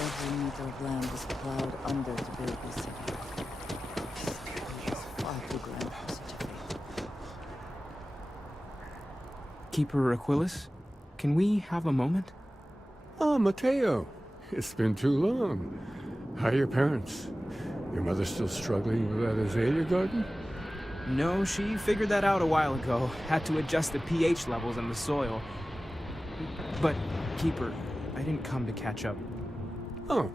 Every meter of land is plowed under to build this city. It's far too grand for such a fate. Keeper Aquilus, can we have a moment? Ah, Mateo. It's been too long. How are your parents? Your mother still struggling with that azalea garden? No, she figured that out a while ago. Had to adjust the pH levels in the soil. But, Keeper, I didn't come to catch up. Oh.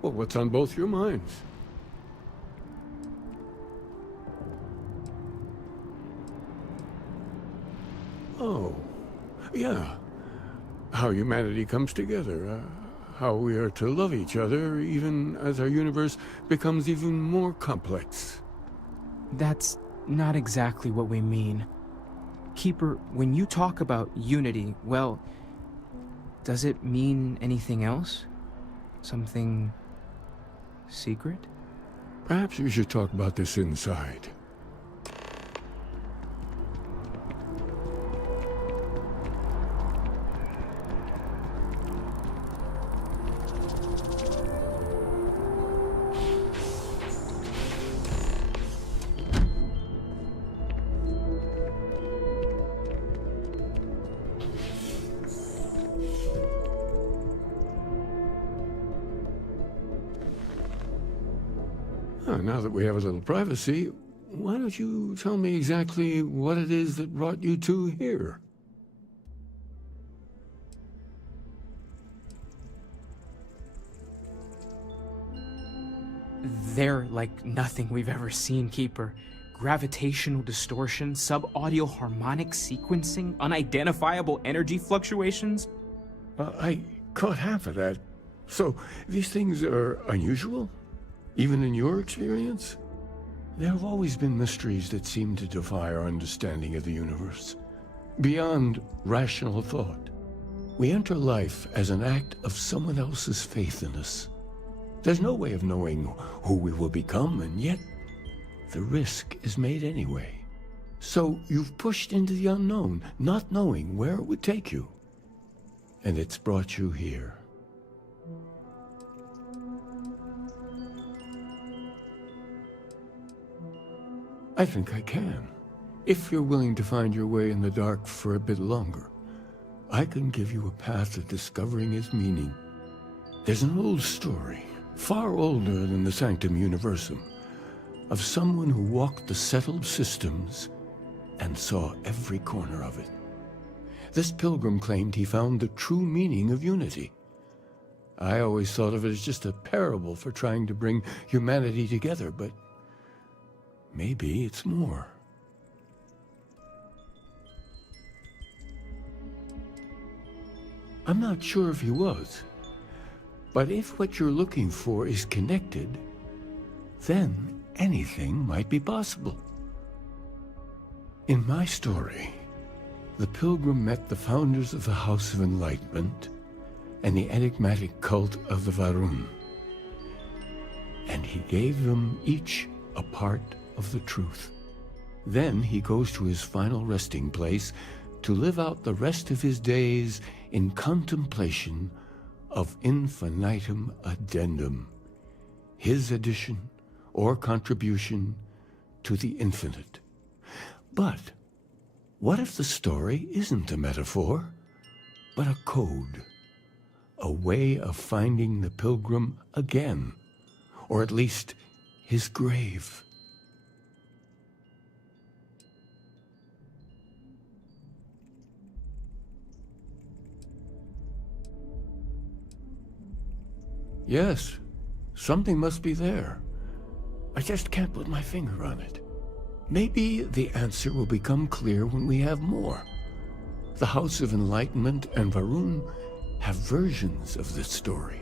Well, what's on both your minds? Oh. Yeah. How humanity comes together. How we are to love each other even as our universe becomes even more complex. That's not exactly what we mean. Keeper, when you talk about unity, well, does it mean anything else? Something secret? Perhaps we should talk about this inside. Now that we have a little privacy, why don't you tell me exactly what it is that brought you two here? They're like nothing we've ever seen, Keeper. Gravitational distortion, sub-audio harmonic sequencing, unidentifiable energy fluctuations. I caught half of that. So, these things are unusual? Even in your experience? There have always been mysteries that seem to defy our understanding of the universe. Beyond rational thought, we enter life as an act of someone else's faith in us. There's no way of knowing who we will become, and yet the risk is made anyway. So you've pushed into the unknown, not knowing where it would take you. And it's brought you here. I think I can. If you're willing to find your way in the dark for a bit longer, I can give you a path to discovering its meaning. There's an old story, far older than the Sanctum Universum, of someone who walked the settled systems and saw every corner of it. This pilgrim claimed he found the true meaning of unity. I always thought of it as just a parable for trying to bring humanity together, but maybe it's more. I'm not sure if he was, but if what you're looking for is connected, then anything might be possible. In my story, the pilgrim met the founders of the House of Enlightenment and the enigmatic cult of the Varun, and he gave them each a part of the truth. Then he goes to his final resting place to live out the rest of his days in contemplation of infinitum addendum, his addition or contribution to the infinite. But what if the story isn't a metaphor, but a code, a way of finding the pilgrim again, or at least his grave? Yes, something must be there. I just can't put my finger on it. Maybe the answer will become clear when we have more. The House of Enlightenment and Varun have versions of this story.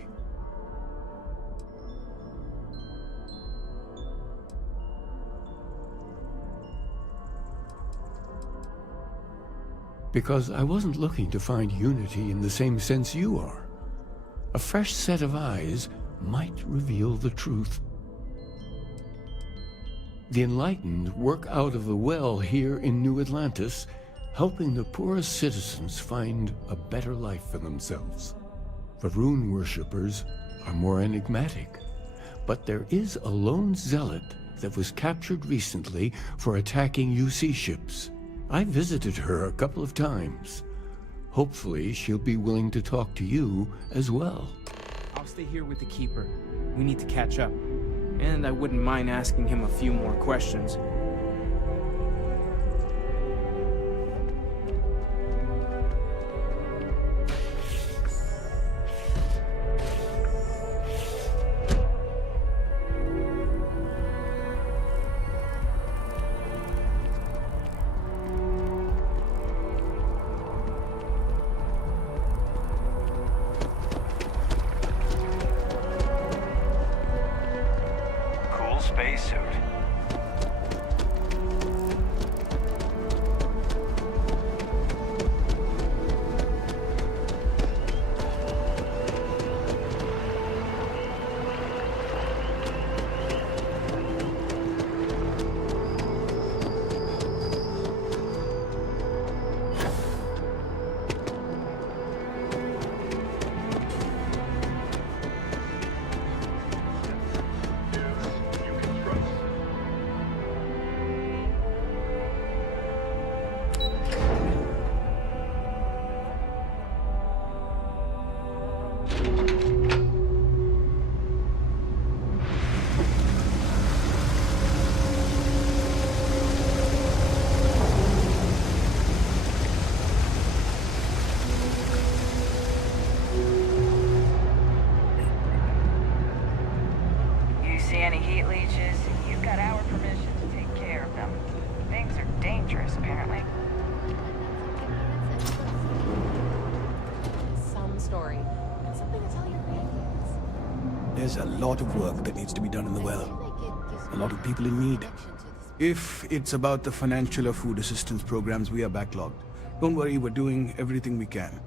Because I wasn't looking to find unity in the same sense you are. A fresh set of eyes might reveal the truth. The enlightened work out of the well here in New Atlantis, helping the poorest citizens find a better life for themselves. Varun worshippers are more enigmatic, but there is a lone zealot that was captured recently for attacking UC ships. I visited her a couple of times. Hopefully, she'll be willing to talk to you as well. I'll stay here with the Keeper. We need to catch up. And I wouldn't mind asking him a few more questions. Spacesuit. There's a lot of work that needs to be done in the well. A lot of people in need. If it's about the financial or food assistance programs, we are backlogged. Don't worry, we're doing everything we can.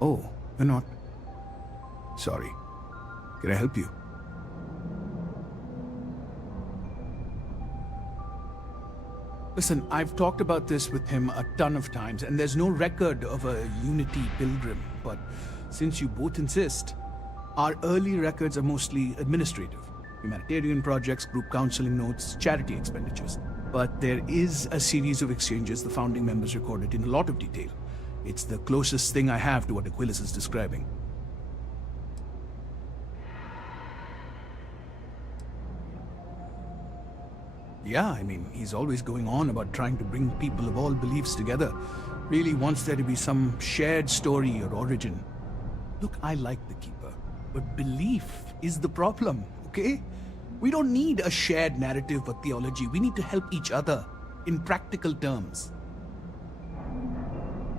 Oh, we're not. Sorry. Can I help you? Listen, I've talked about this with him a ton of times, and there's no record of a Unity pilgrim. But since you both insist, our early records are mostly administrative. Humanitarian projects, group counseling notes, charity expenditures. But there is a series of exchanges the founding members recorded in a lot of detail. It's the closest thing I have to what Aquilas is describing. Yeah, I mean, he's always going on about trying to bring people of all beliefs together. Really wants there to be some shared story or origin. Look, I like the Keeper. But belief is the problem, okay? We don't need a shared narrative or theology. We need to help each other in practical terms.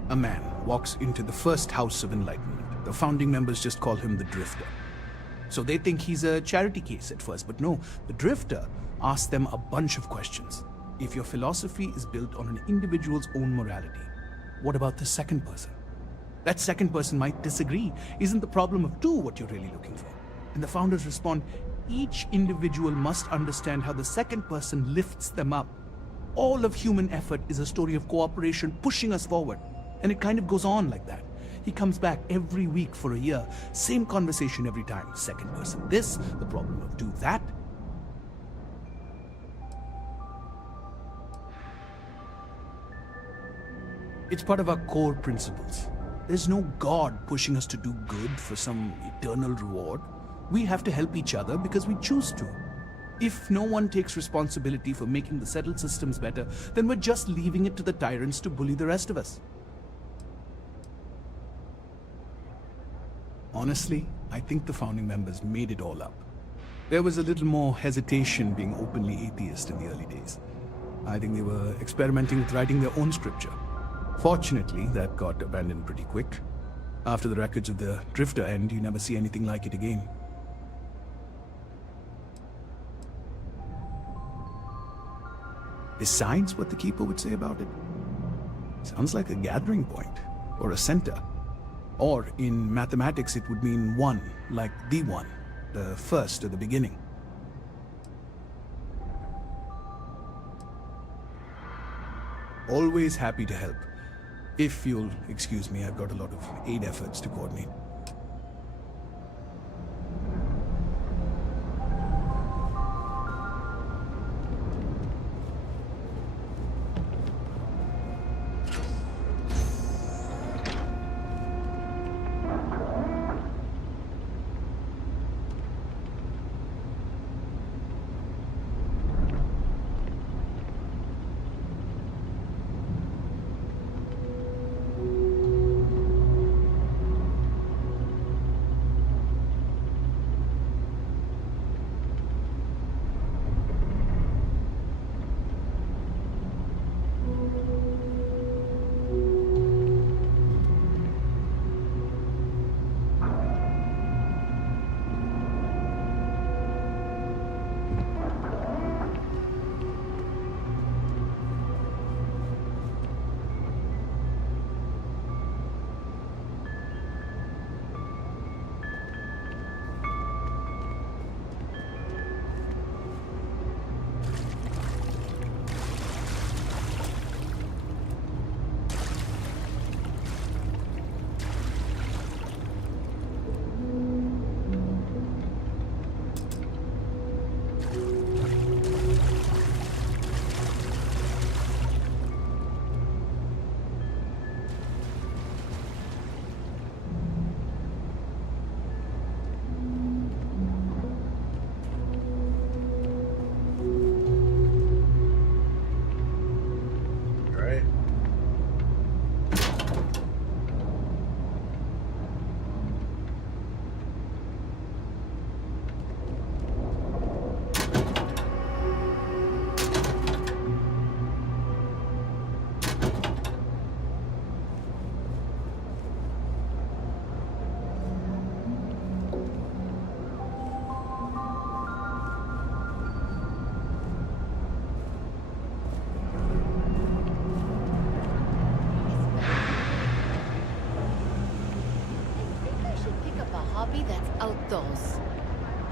A man walks into the first house of enlightenment. The founding members just call him the Drifter. So they think he's a charity case at first, but no, the Drifter asks them a bunch of questions. If your philosophy is built on an individual's own morality, what about the second person? That second person might disagree. Isn't the problem of two what you're really looking for? And the founders respond, each individual must understand how the second person lifts them up. All of human effort is a story of cooperation pushing us forward. And it kind of goes on like that. He comes back every week for a year. Same conversation every time. Second person this, the problem of two that. It's part of our core principles. There's no God pushing us to do good for some eternal reward. We have to help each other because we choose to. If no one takes responsibility for making the settled systems better, then we're just leaving it to the tyrants to bully the rest of us. Honestly, I think the founding members made it all up. There was a little more hesitation being openly atheist in the early days. I think they were experimenting with writing their own scripture. Fortunately, that got abandoned pretty quick. After the records of the Drifter end, you never see anything like it again. Besides what the Keeper would say about it, sounds like a gathering point, or a center. Or, in mathematics, it would mean one, like the one, the first or the beginning. Always happy to help. If you'll excuse me, I've got a lot of aid efforts to coordinate.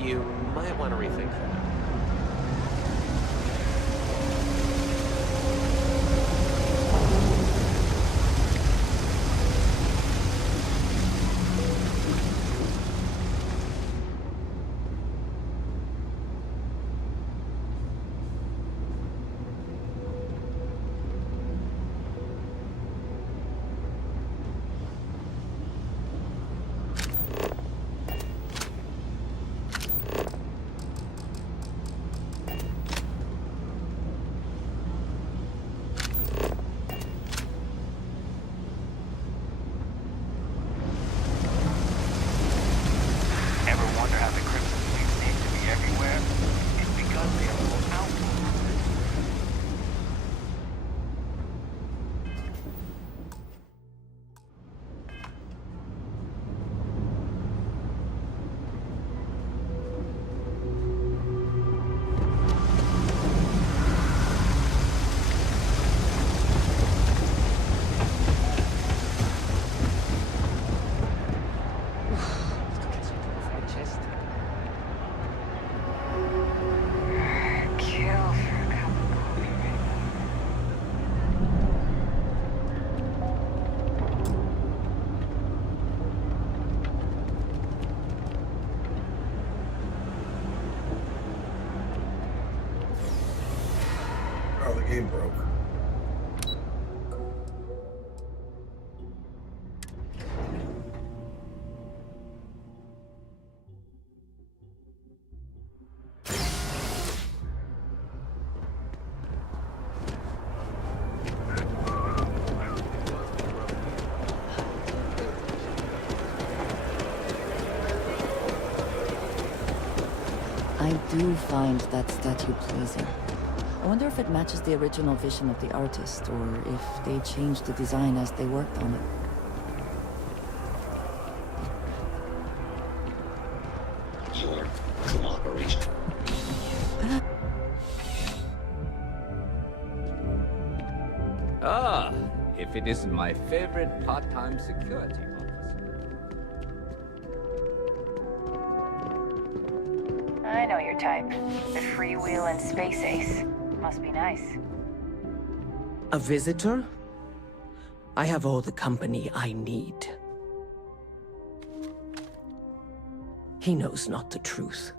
You might want to rethink that. Oh, the game broke. I do find that statue pleasing. I wonder if it matches the original vision of the artist, or if they changed the design as they worked on it. Your cooperation. Ah, if it isn't my favorite part-time security officer. I know your type. The freewheeling space ace. Must be nice. A visitor? I have all the company I need. He knows not the truth.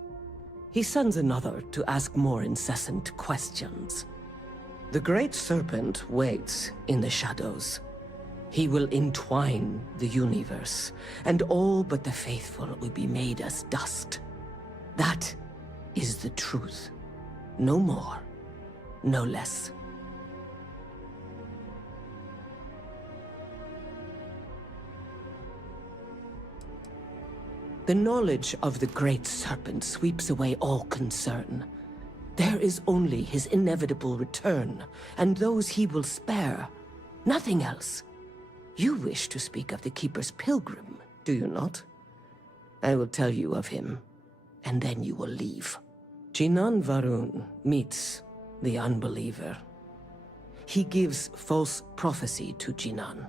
He sends another to ask more incessant questions. The Great Serpent waits in the shadows. He will entwine the universe, and all but the faithful will be made as dust. That is the truth. No more, no less. The knowledge of the Great Serpent sweeps away all concern. There is only his inevitable return, and those he will spare. Nothing else. You wish to speak of the Keeper's Pilgrim, do you not? I will tell you of him, and then you will leave. Jinan Varun meets the unbeliever. He gives false prophecy to Jinan.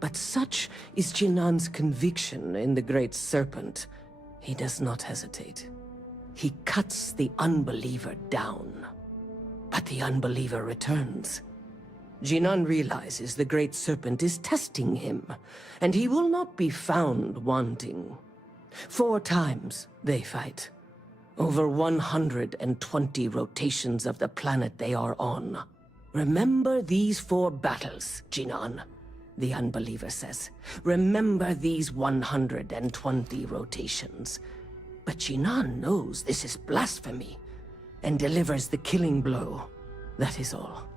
But such is Jinan's conviction in the Great Serpent, he does not hesitate. He cuts the unbeliever down. But the unbeliever returns. Jinan realizes the Great Serpent is testing him, and he will not be found wanting. 4 times they fight. Over 120 rotations of the planet they are on. Remember these 4 battles, Jinan, the unbeliever says. Remember these 120 rotations. But Jinan knows this is blasphemy, and delivers the killing blow. That is all.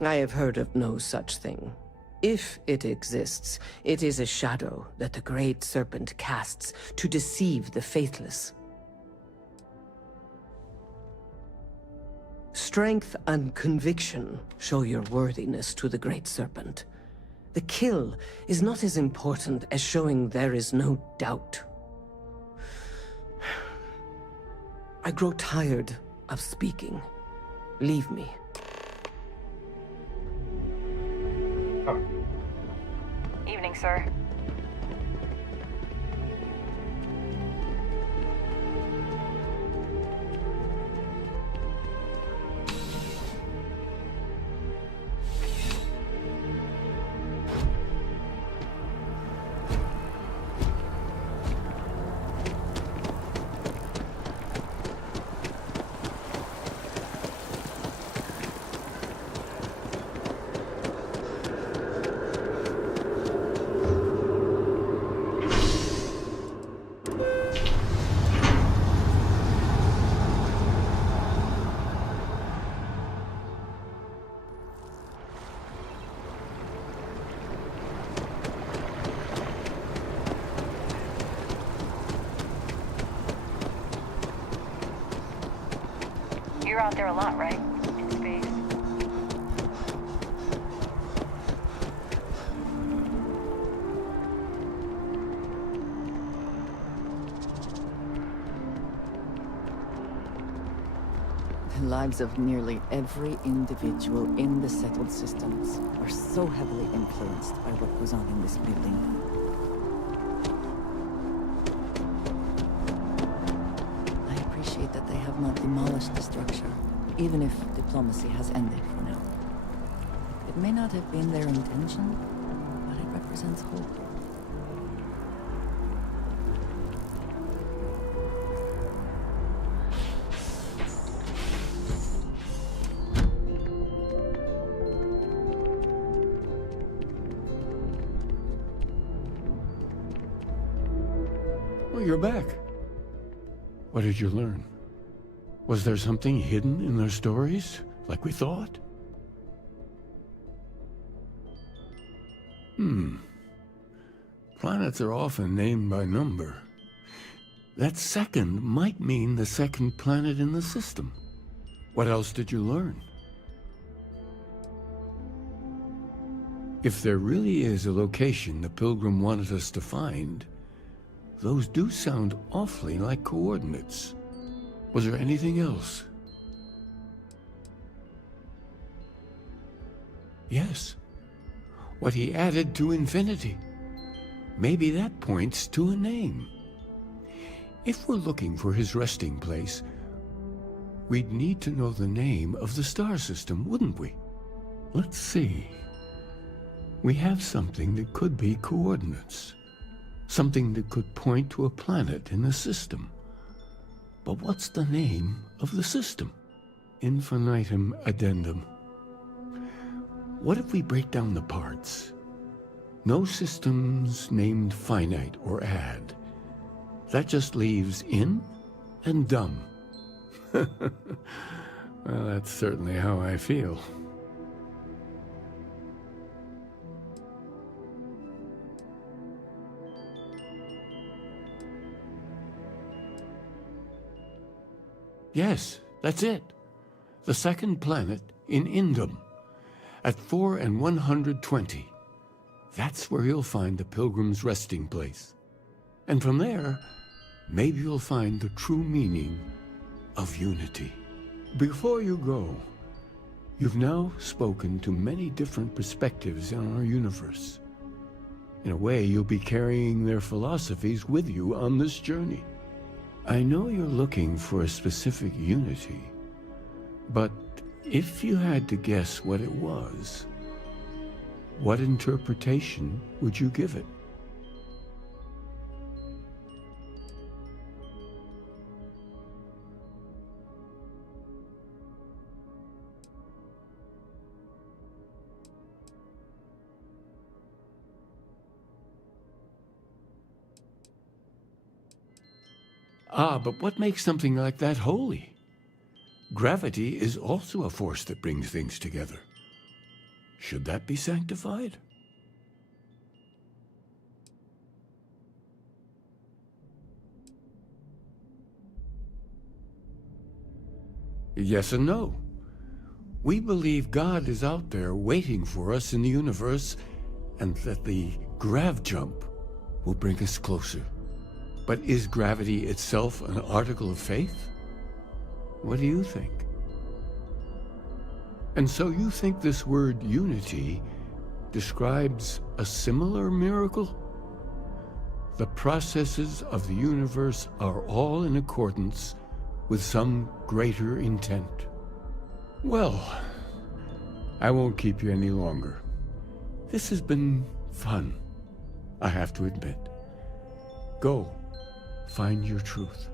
I have heard of no such thing. If it exists, it is a shadow that the Great Serpent casts to deceive the faithless. Strength and conviction show your worthiness to the Great Serpent. The kill is not as important as showing there is no doubt. I grow tired of speaking. Leave me. Evening, sir. You're out there a lot, right? In space. The lives of nearly every individual in the settled systems are so heavily influenced by what goes on in this building. That they have not demolished the structure, even if diplomacy has ended for now. It may not have been their intention, but it represents hope. Well, you're back. What did you learn? Was there something hidden in their stories, like we thought? Planets are often named by number. That second might mean the second planet in the system. What else did you learn? If there really is a location the Pilgrim wanted us to find, those do sound awfully like coordinates. Was there anything else? Yes. What he added to infinity. Maybe that points to a name. If we're looking for his resting place, we'd need to know the name of the star system, wouldn't we? Let's see. We have something that could be coordinates. Something that could point to a planet in the system. But what's the name of the system? Infinitum addendum. What if we break down the parts? No systems named finite or add. That just leaves in and dumb. Well, that's certainly how I feel. Yes, that's it. The second planet in Indum, at 4 and 120. That's where you'll find the Pilgrim's resting place. And from there, maybe you'll find the true meaning of unity. Before you go, you've now spoken to many different perspectives on our universe. In a way, you'll be carrying their philosophies with you on this journey. I know you're looking for a specific unity, but if you had to guess what it was, what interpretation would you give it? But what makes something like that holy? Gravity is also a force that brings things together. Should that be sanctified? Yes and no. We believe God is out there waiting for us in the universe, and that the grav jump will bring us closer. But is gravity itself an article of faith? What do you think? And so you think this word unity describes a similar miracle? The processes of the universe are all in accordance with some greater intent. Well, I won't keep you any longer. This has been fun, I have to admit. Go, find your truth.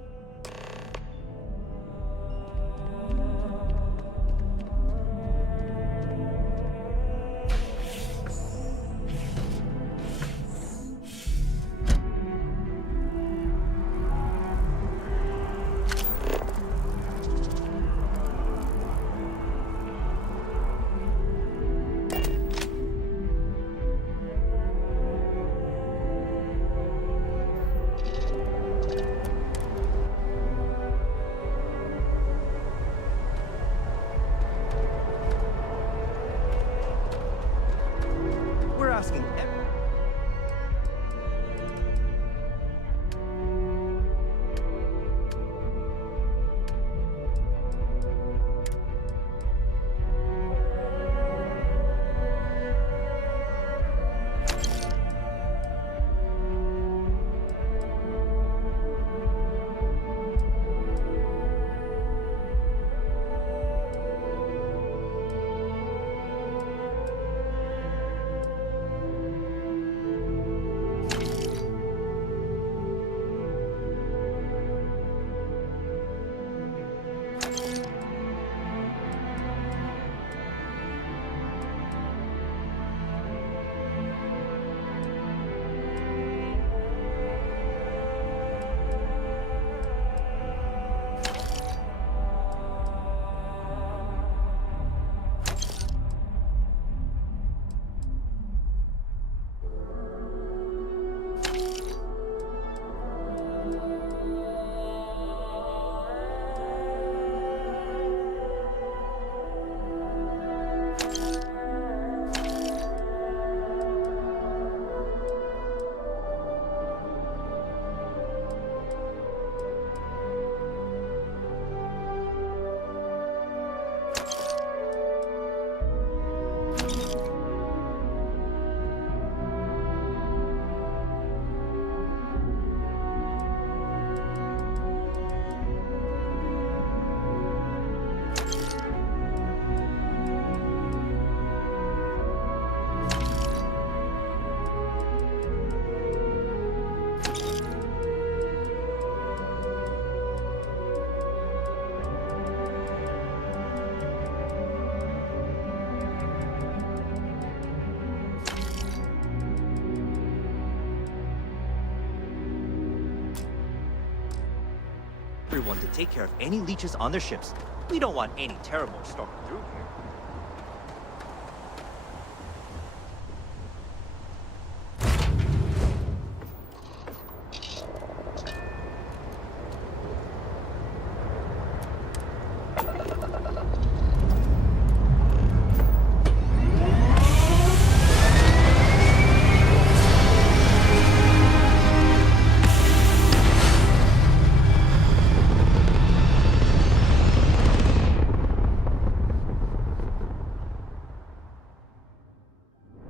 Everyone to take care of any leeches on their ships. We don't want any terrible storming through here.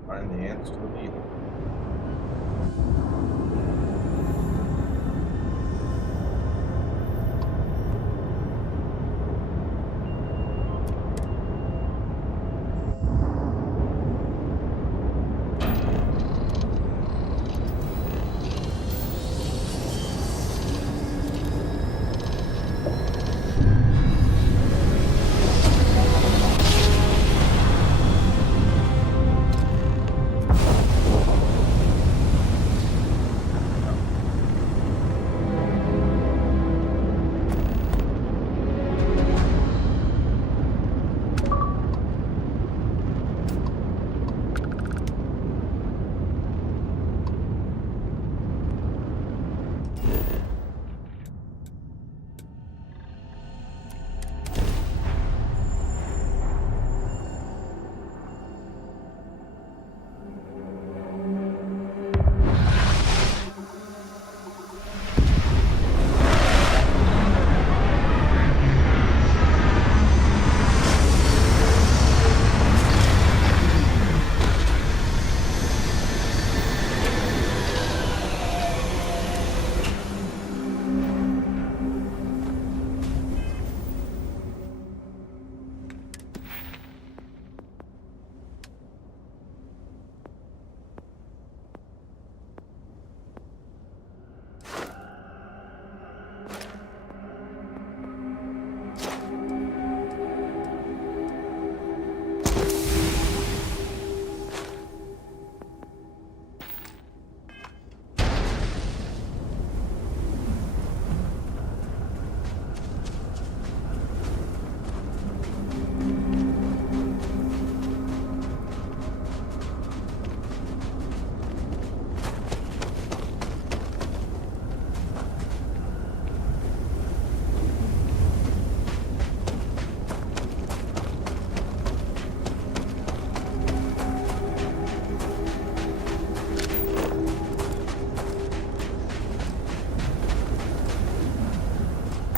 Find the answer to the needle.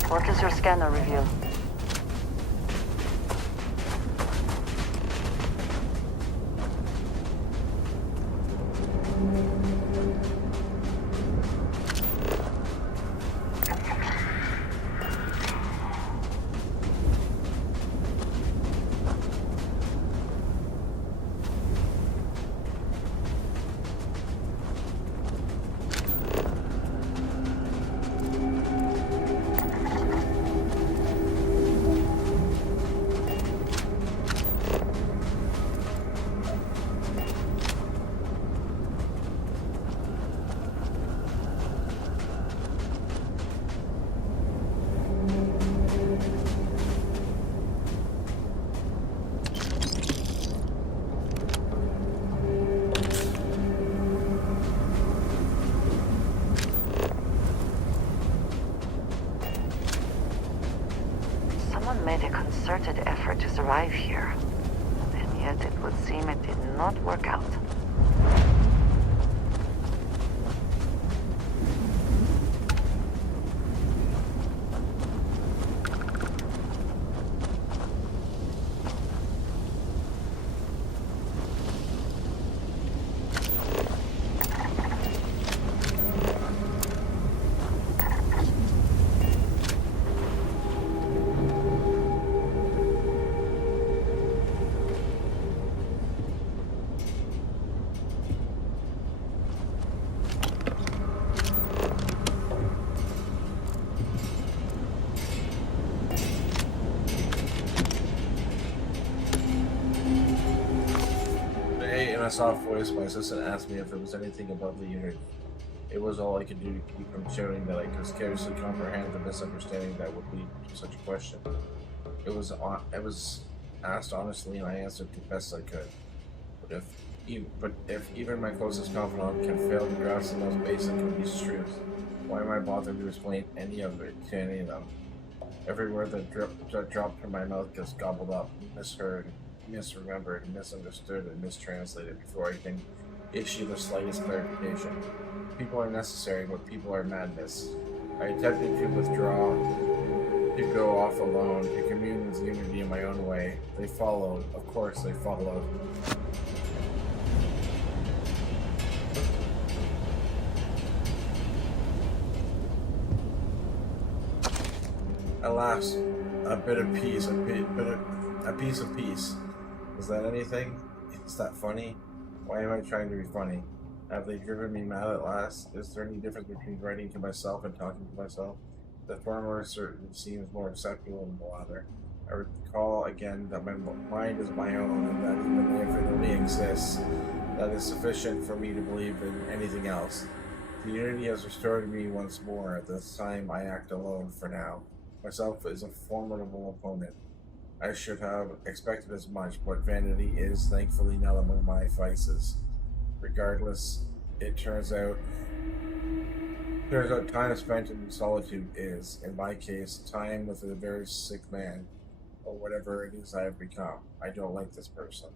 What does your scanner reveal? Made a concerted effort to survive here, and yet it would seem it did not work out. A soft voice, my assistant asked me if there was anything above the unit. It was all I could do to keep from shouting that I could scarcely comprehend the misunderstanding that would lead to such a question. It was asked honestly, and I answered the best I could. But if even my closest confidant can fail to grasp the most basic of these truths, why am I bothered to explain any of it to any of them? Every word that dropped from my mouth gets gobbled up, misheard, misremembered, misunderstood, and mistranslated before I can issue the slightest clarification. People are necessary, but people are madness. I attempted to withdraw, to go off alone, to commune with unity in my own way. They followed. Of course they followed. Alas, a bit of peace, a piece of peace. Is that anything? Is that funny? Why am I trying to be funny? Have they driven me mad at last? Is there any difference between writing to myself and talking to myself? The former certainly seems more acceptable than the latter. I recall again that my mind is my own, and that even if it only exists, that is sufficient for me to believe in anything else. The unity has restored me once more. At this time I act alone for now. Myself is a formidable opponent. I should have expected as much, but vanity is thankfully not among my vices. Regardless, it turns out time spent in solitude is, in my case, time with a very sick man, or whatever it is I have become. I don't like this person.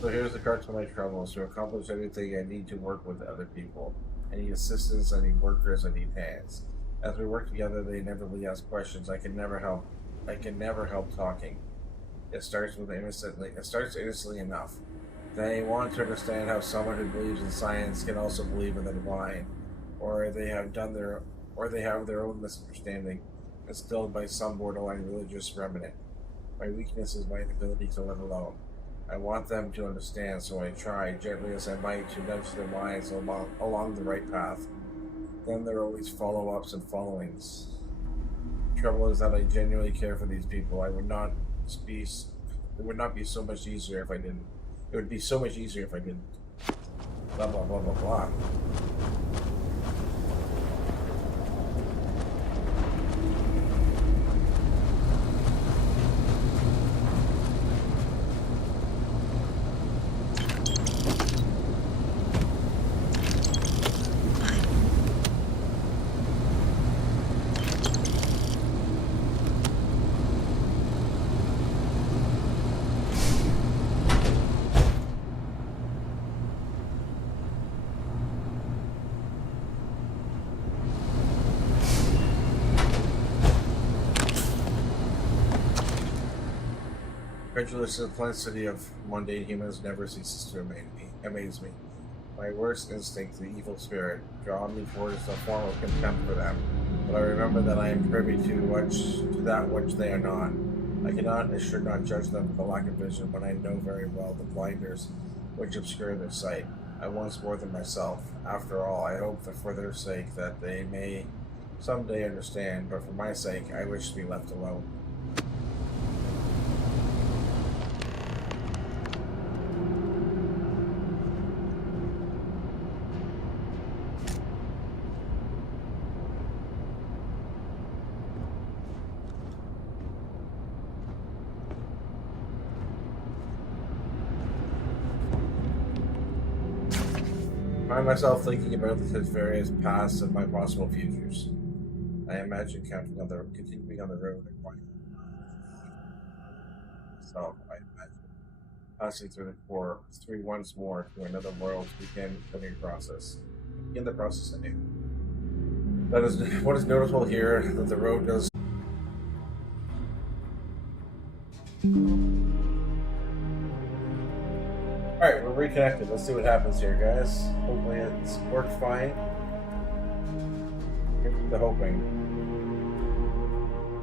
So here's the crux of my troubles. To accomplish anything, I need to work with other people. I need assistants, I need workers, I need hands. As we work together, they inevitably ask questions. I can never help talking. It starts innocently enough. They want to understand how someone who believes in science can also believe in the divine, or they have their own misunderstanding, instilled by some borderline religious remnant. My weakness is my inability to let alone. I want them to understand, so I try, gently as I might, to nudge their minds along the right path. Then there are always follow-ups and followings. The trouble is that I genuinely care for these people. It would not be so much easier if I didn't. It would be so much easier if I didn't. Blah, blah, blah, blah, blah. Credulous simplicity of mundane humans never ceases to amaze me. My worst instinct, the evil spirit, drawn me towards a form of contempt for them, but I remember that I am privy to that which they are not. I cannot and should not judge them with a lack of vision when I know very well the blinders which obscure their sight. I once more than myself. After all, I hope that for their sake that they may someday understand, but for my sake, I wish to be left alone. I find myself thinking about his various pasts and my possible futures. I imagine continuing on the road and quiet. So I imagine passing through the core, through once more to another world to begin the process anew. That is what is noticeable here, that the road does. Alright, we're reconnected. Let's see what happens here, guys. Hopefully it's worked fine. Here's the hoping.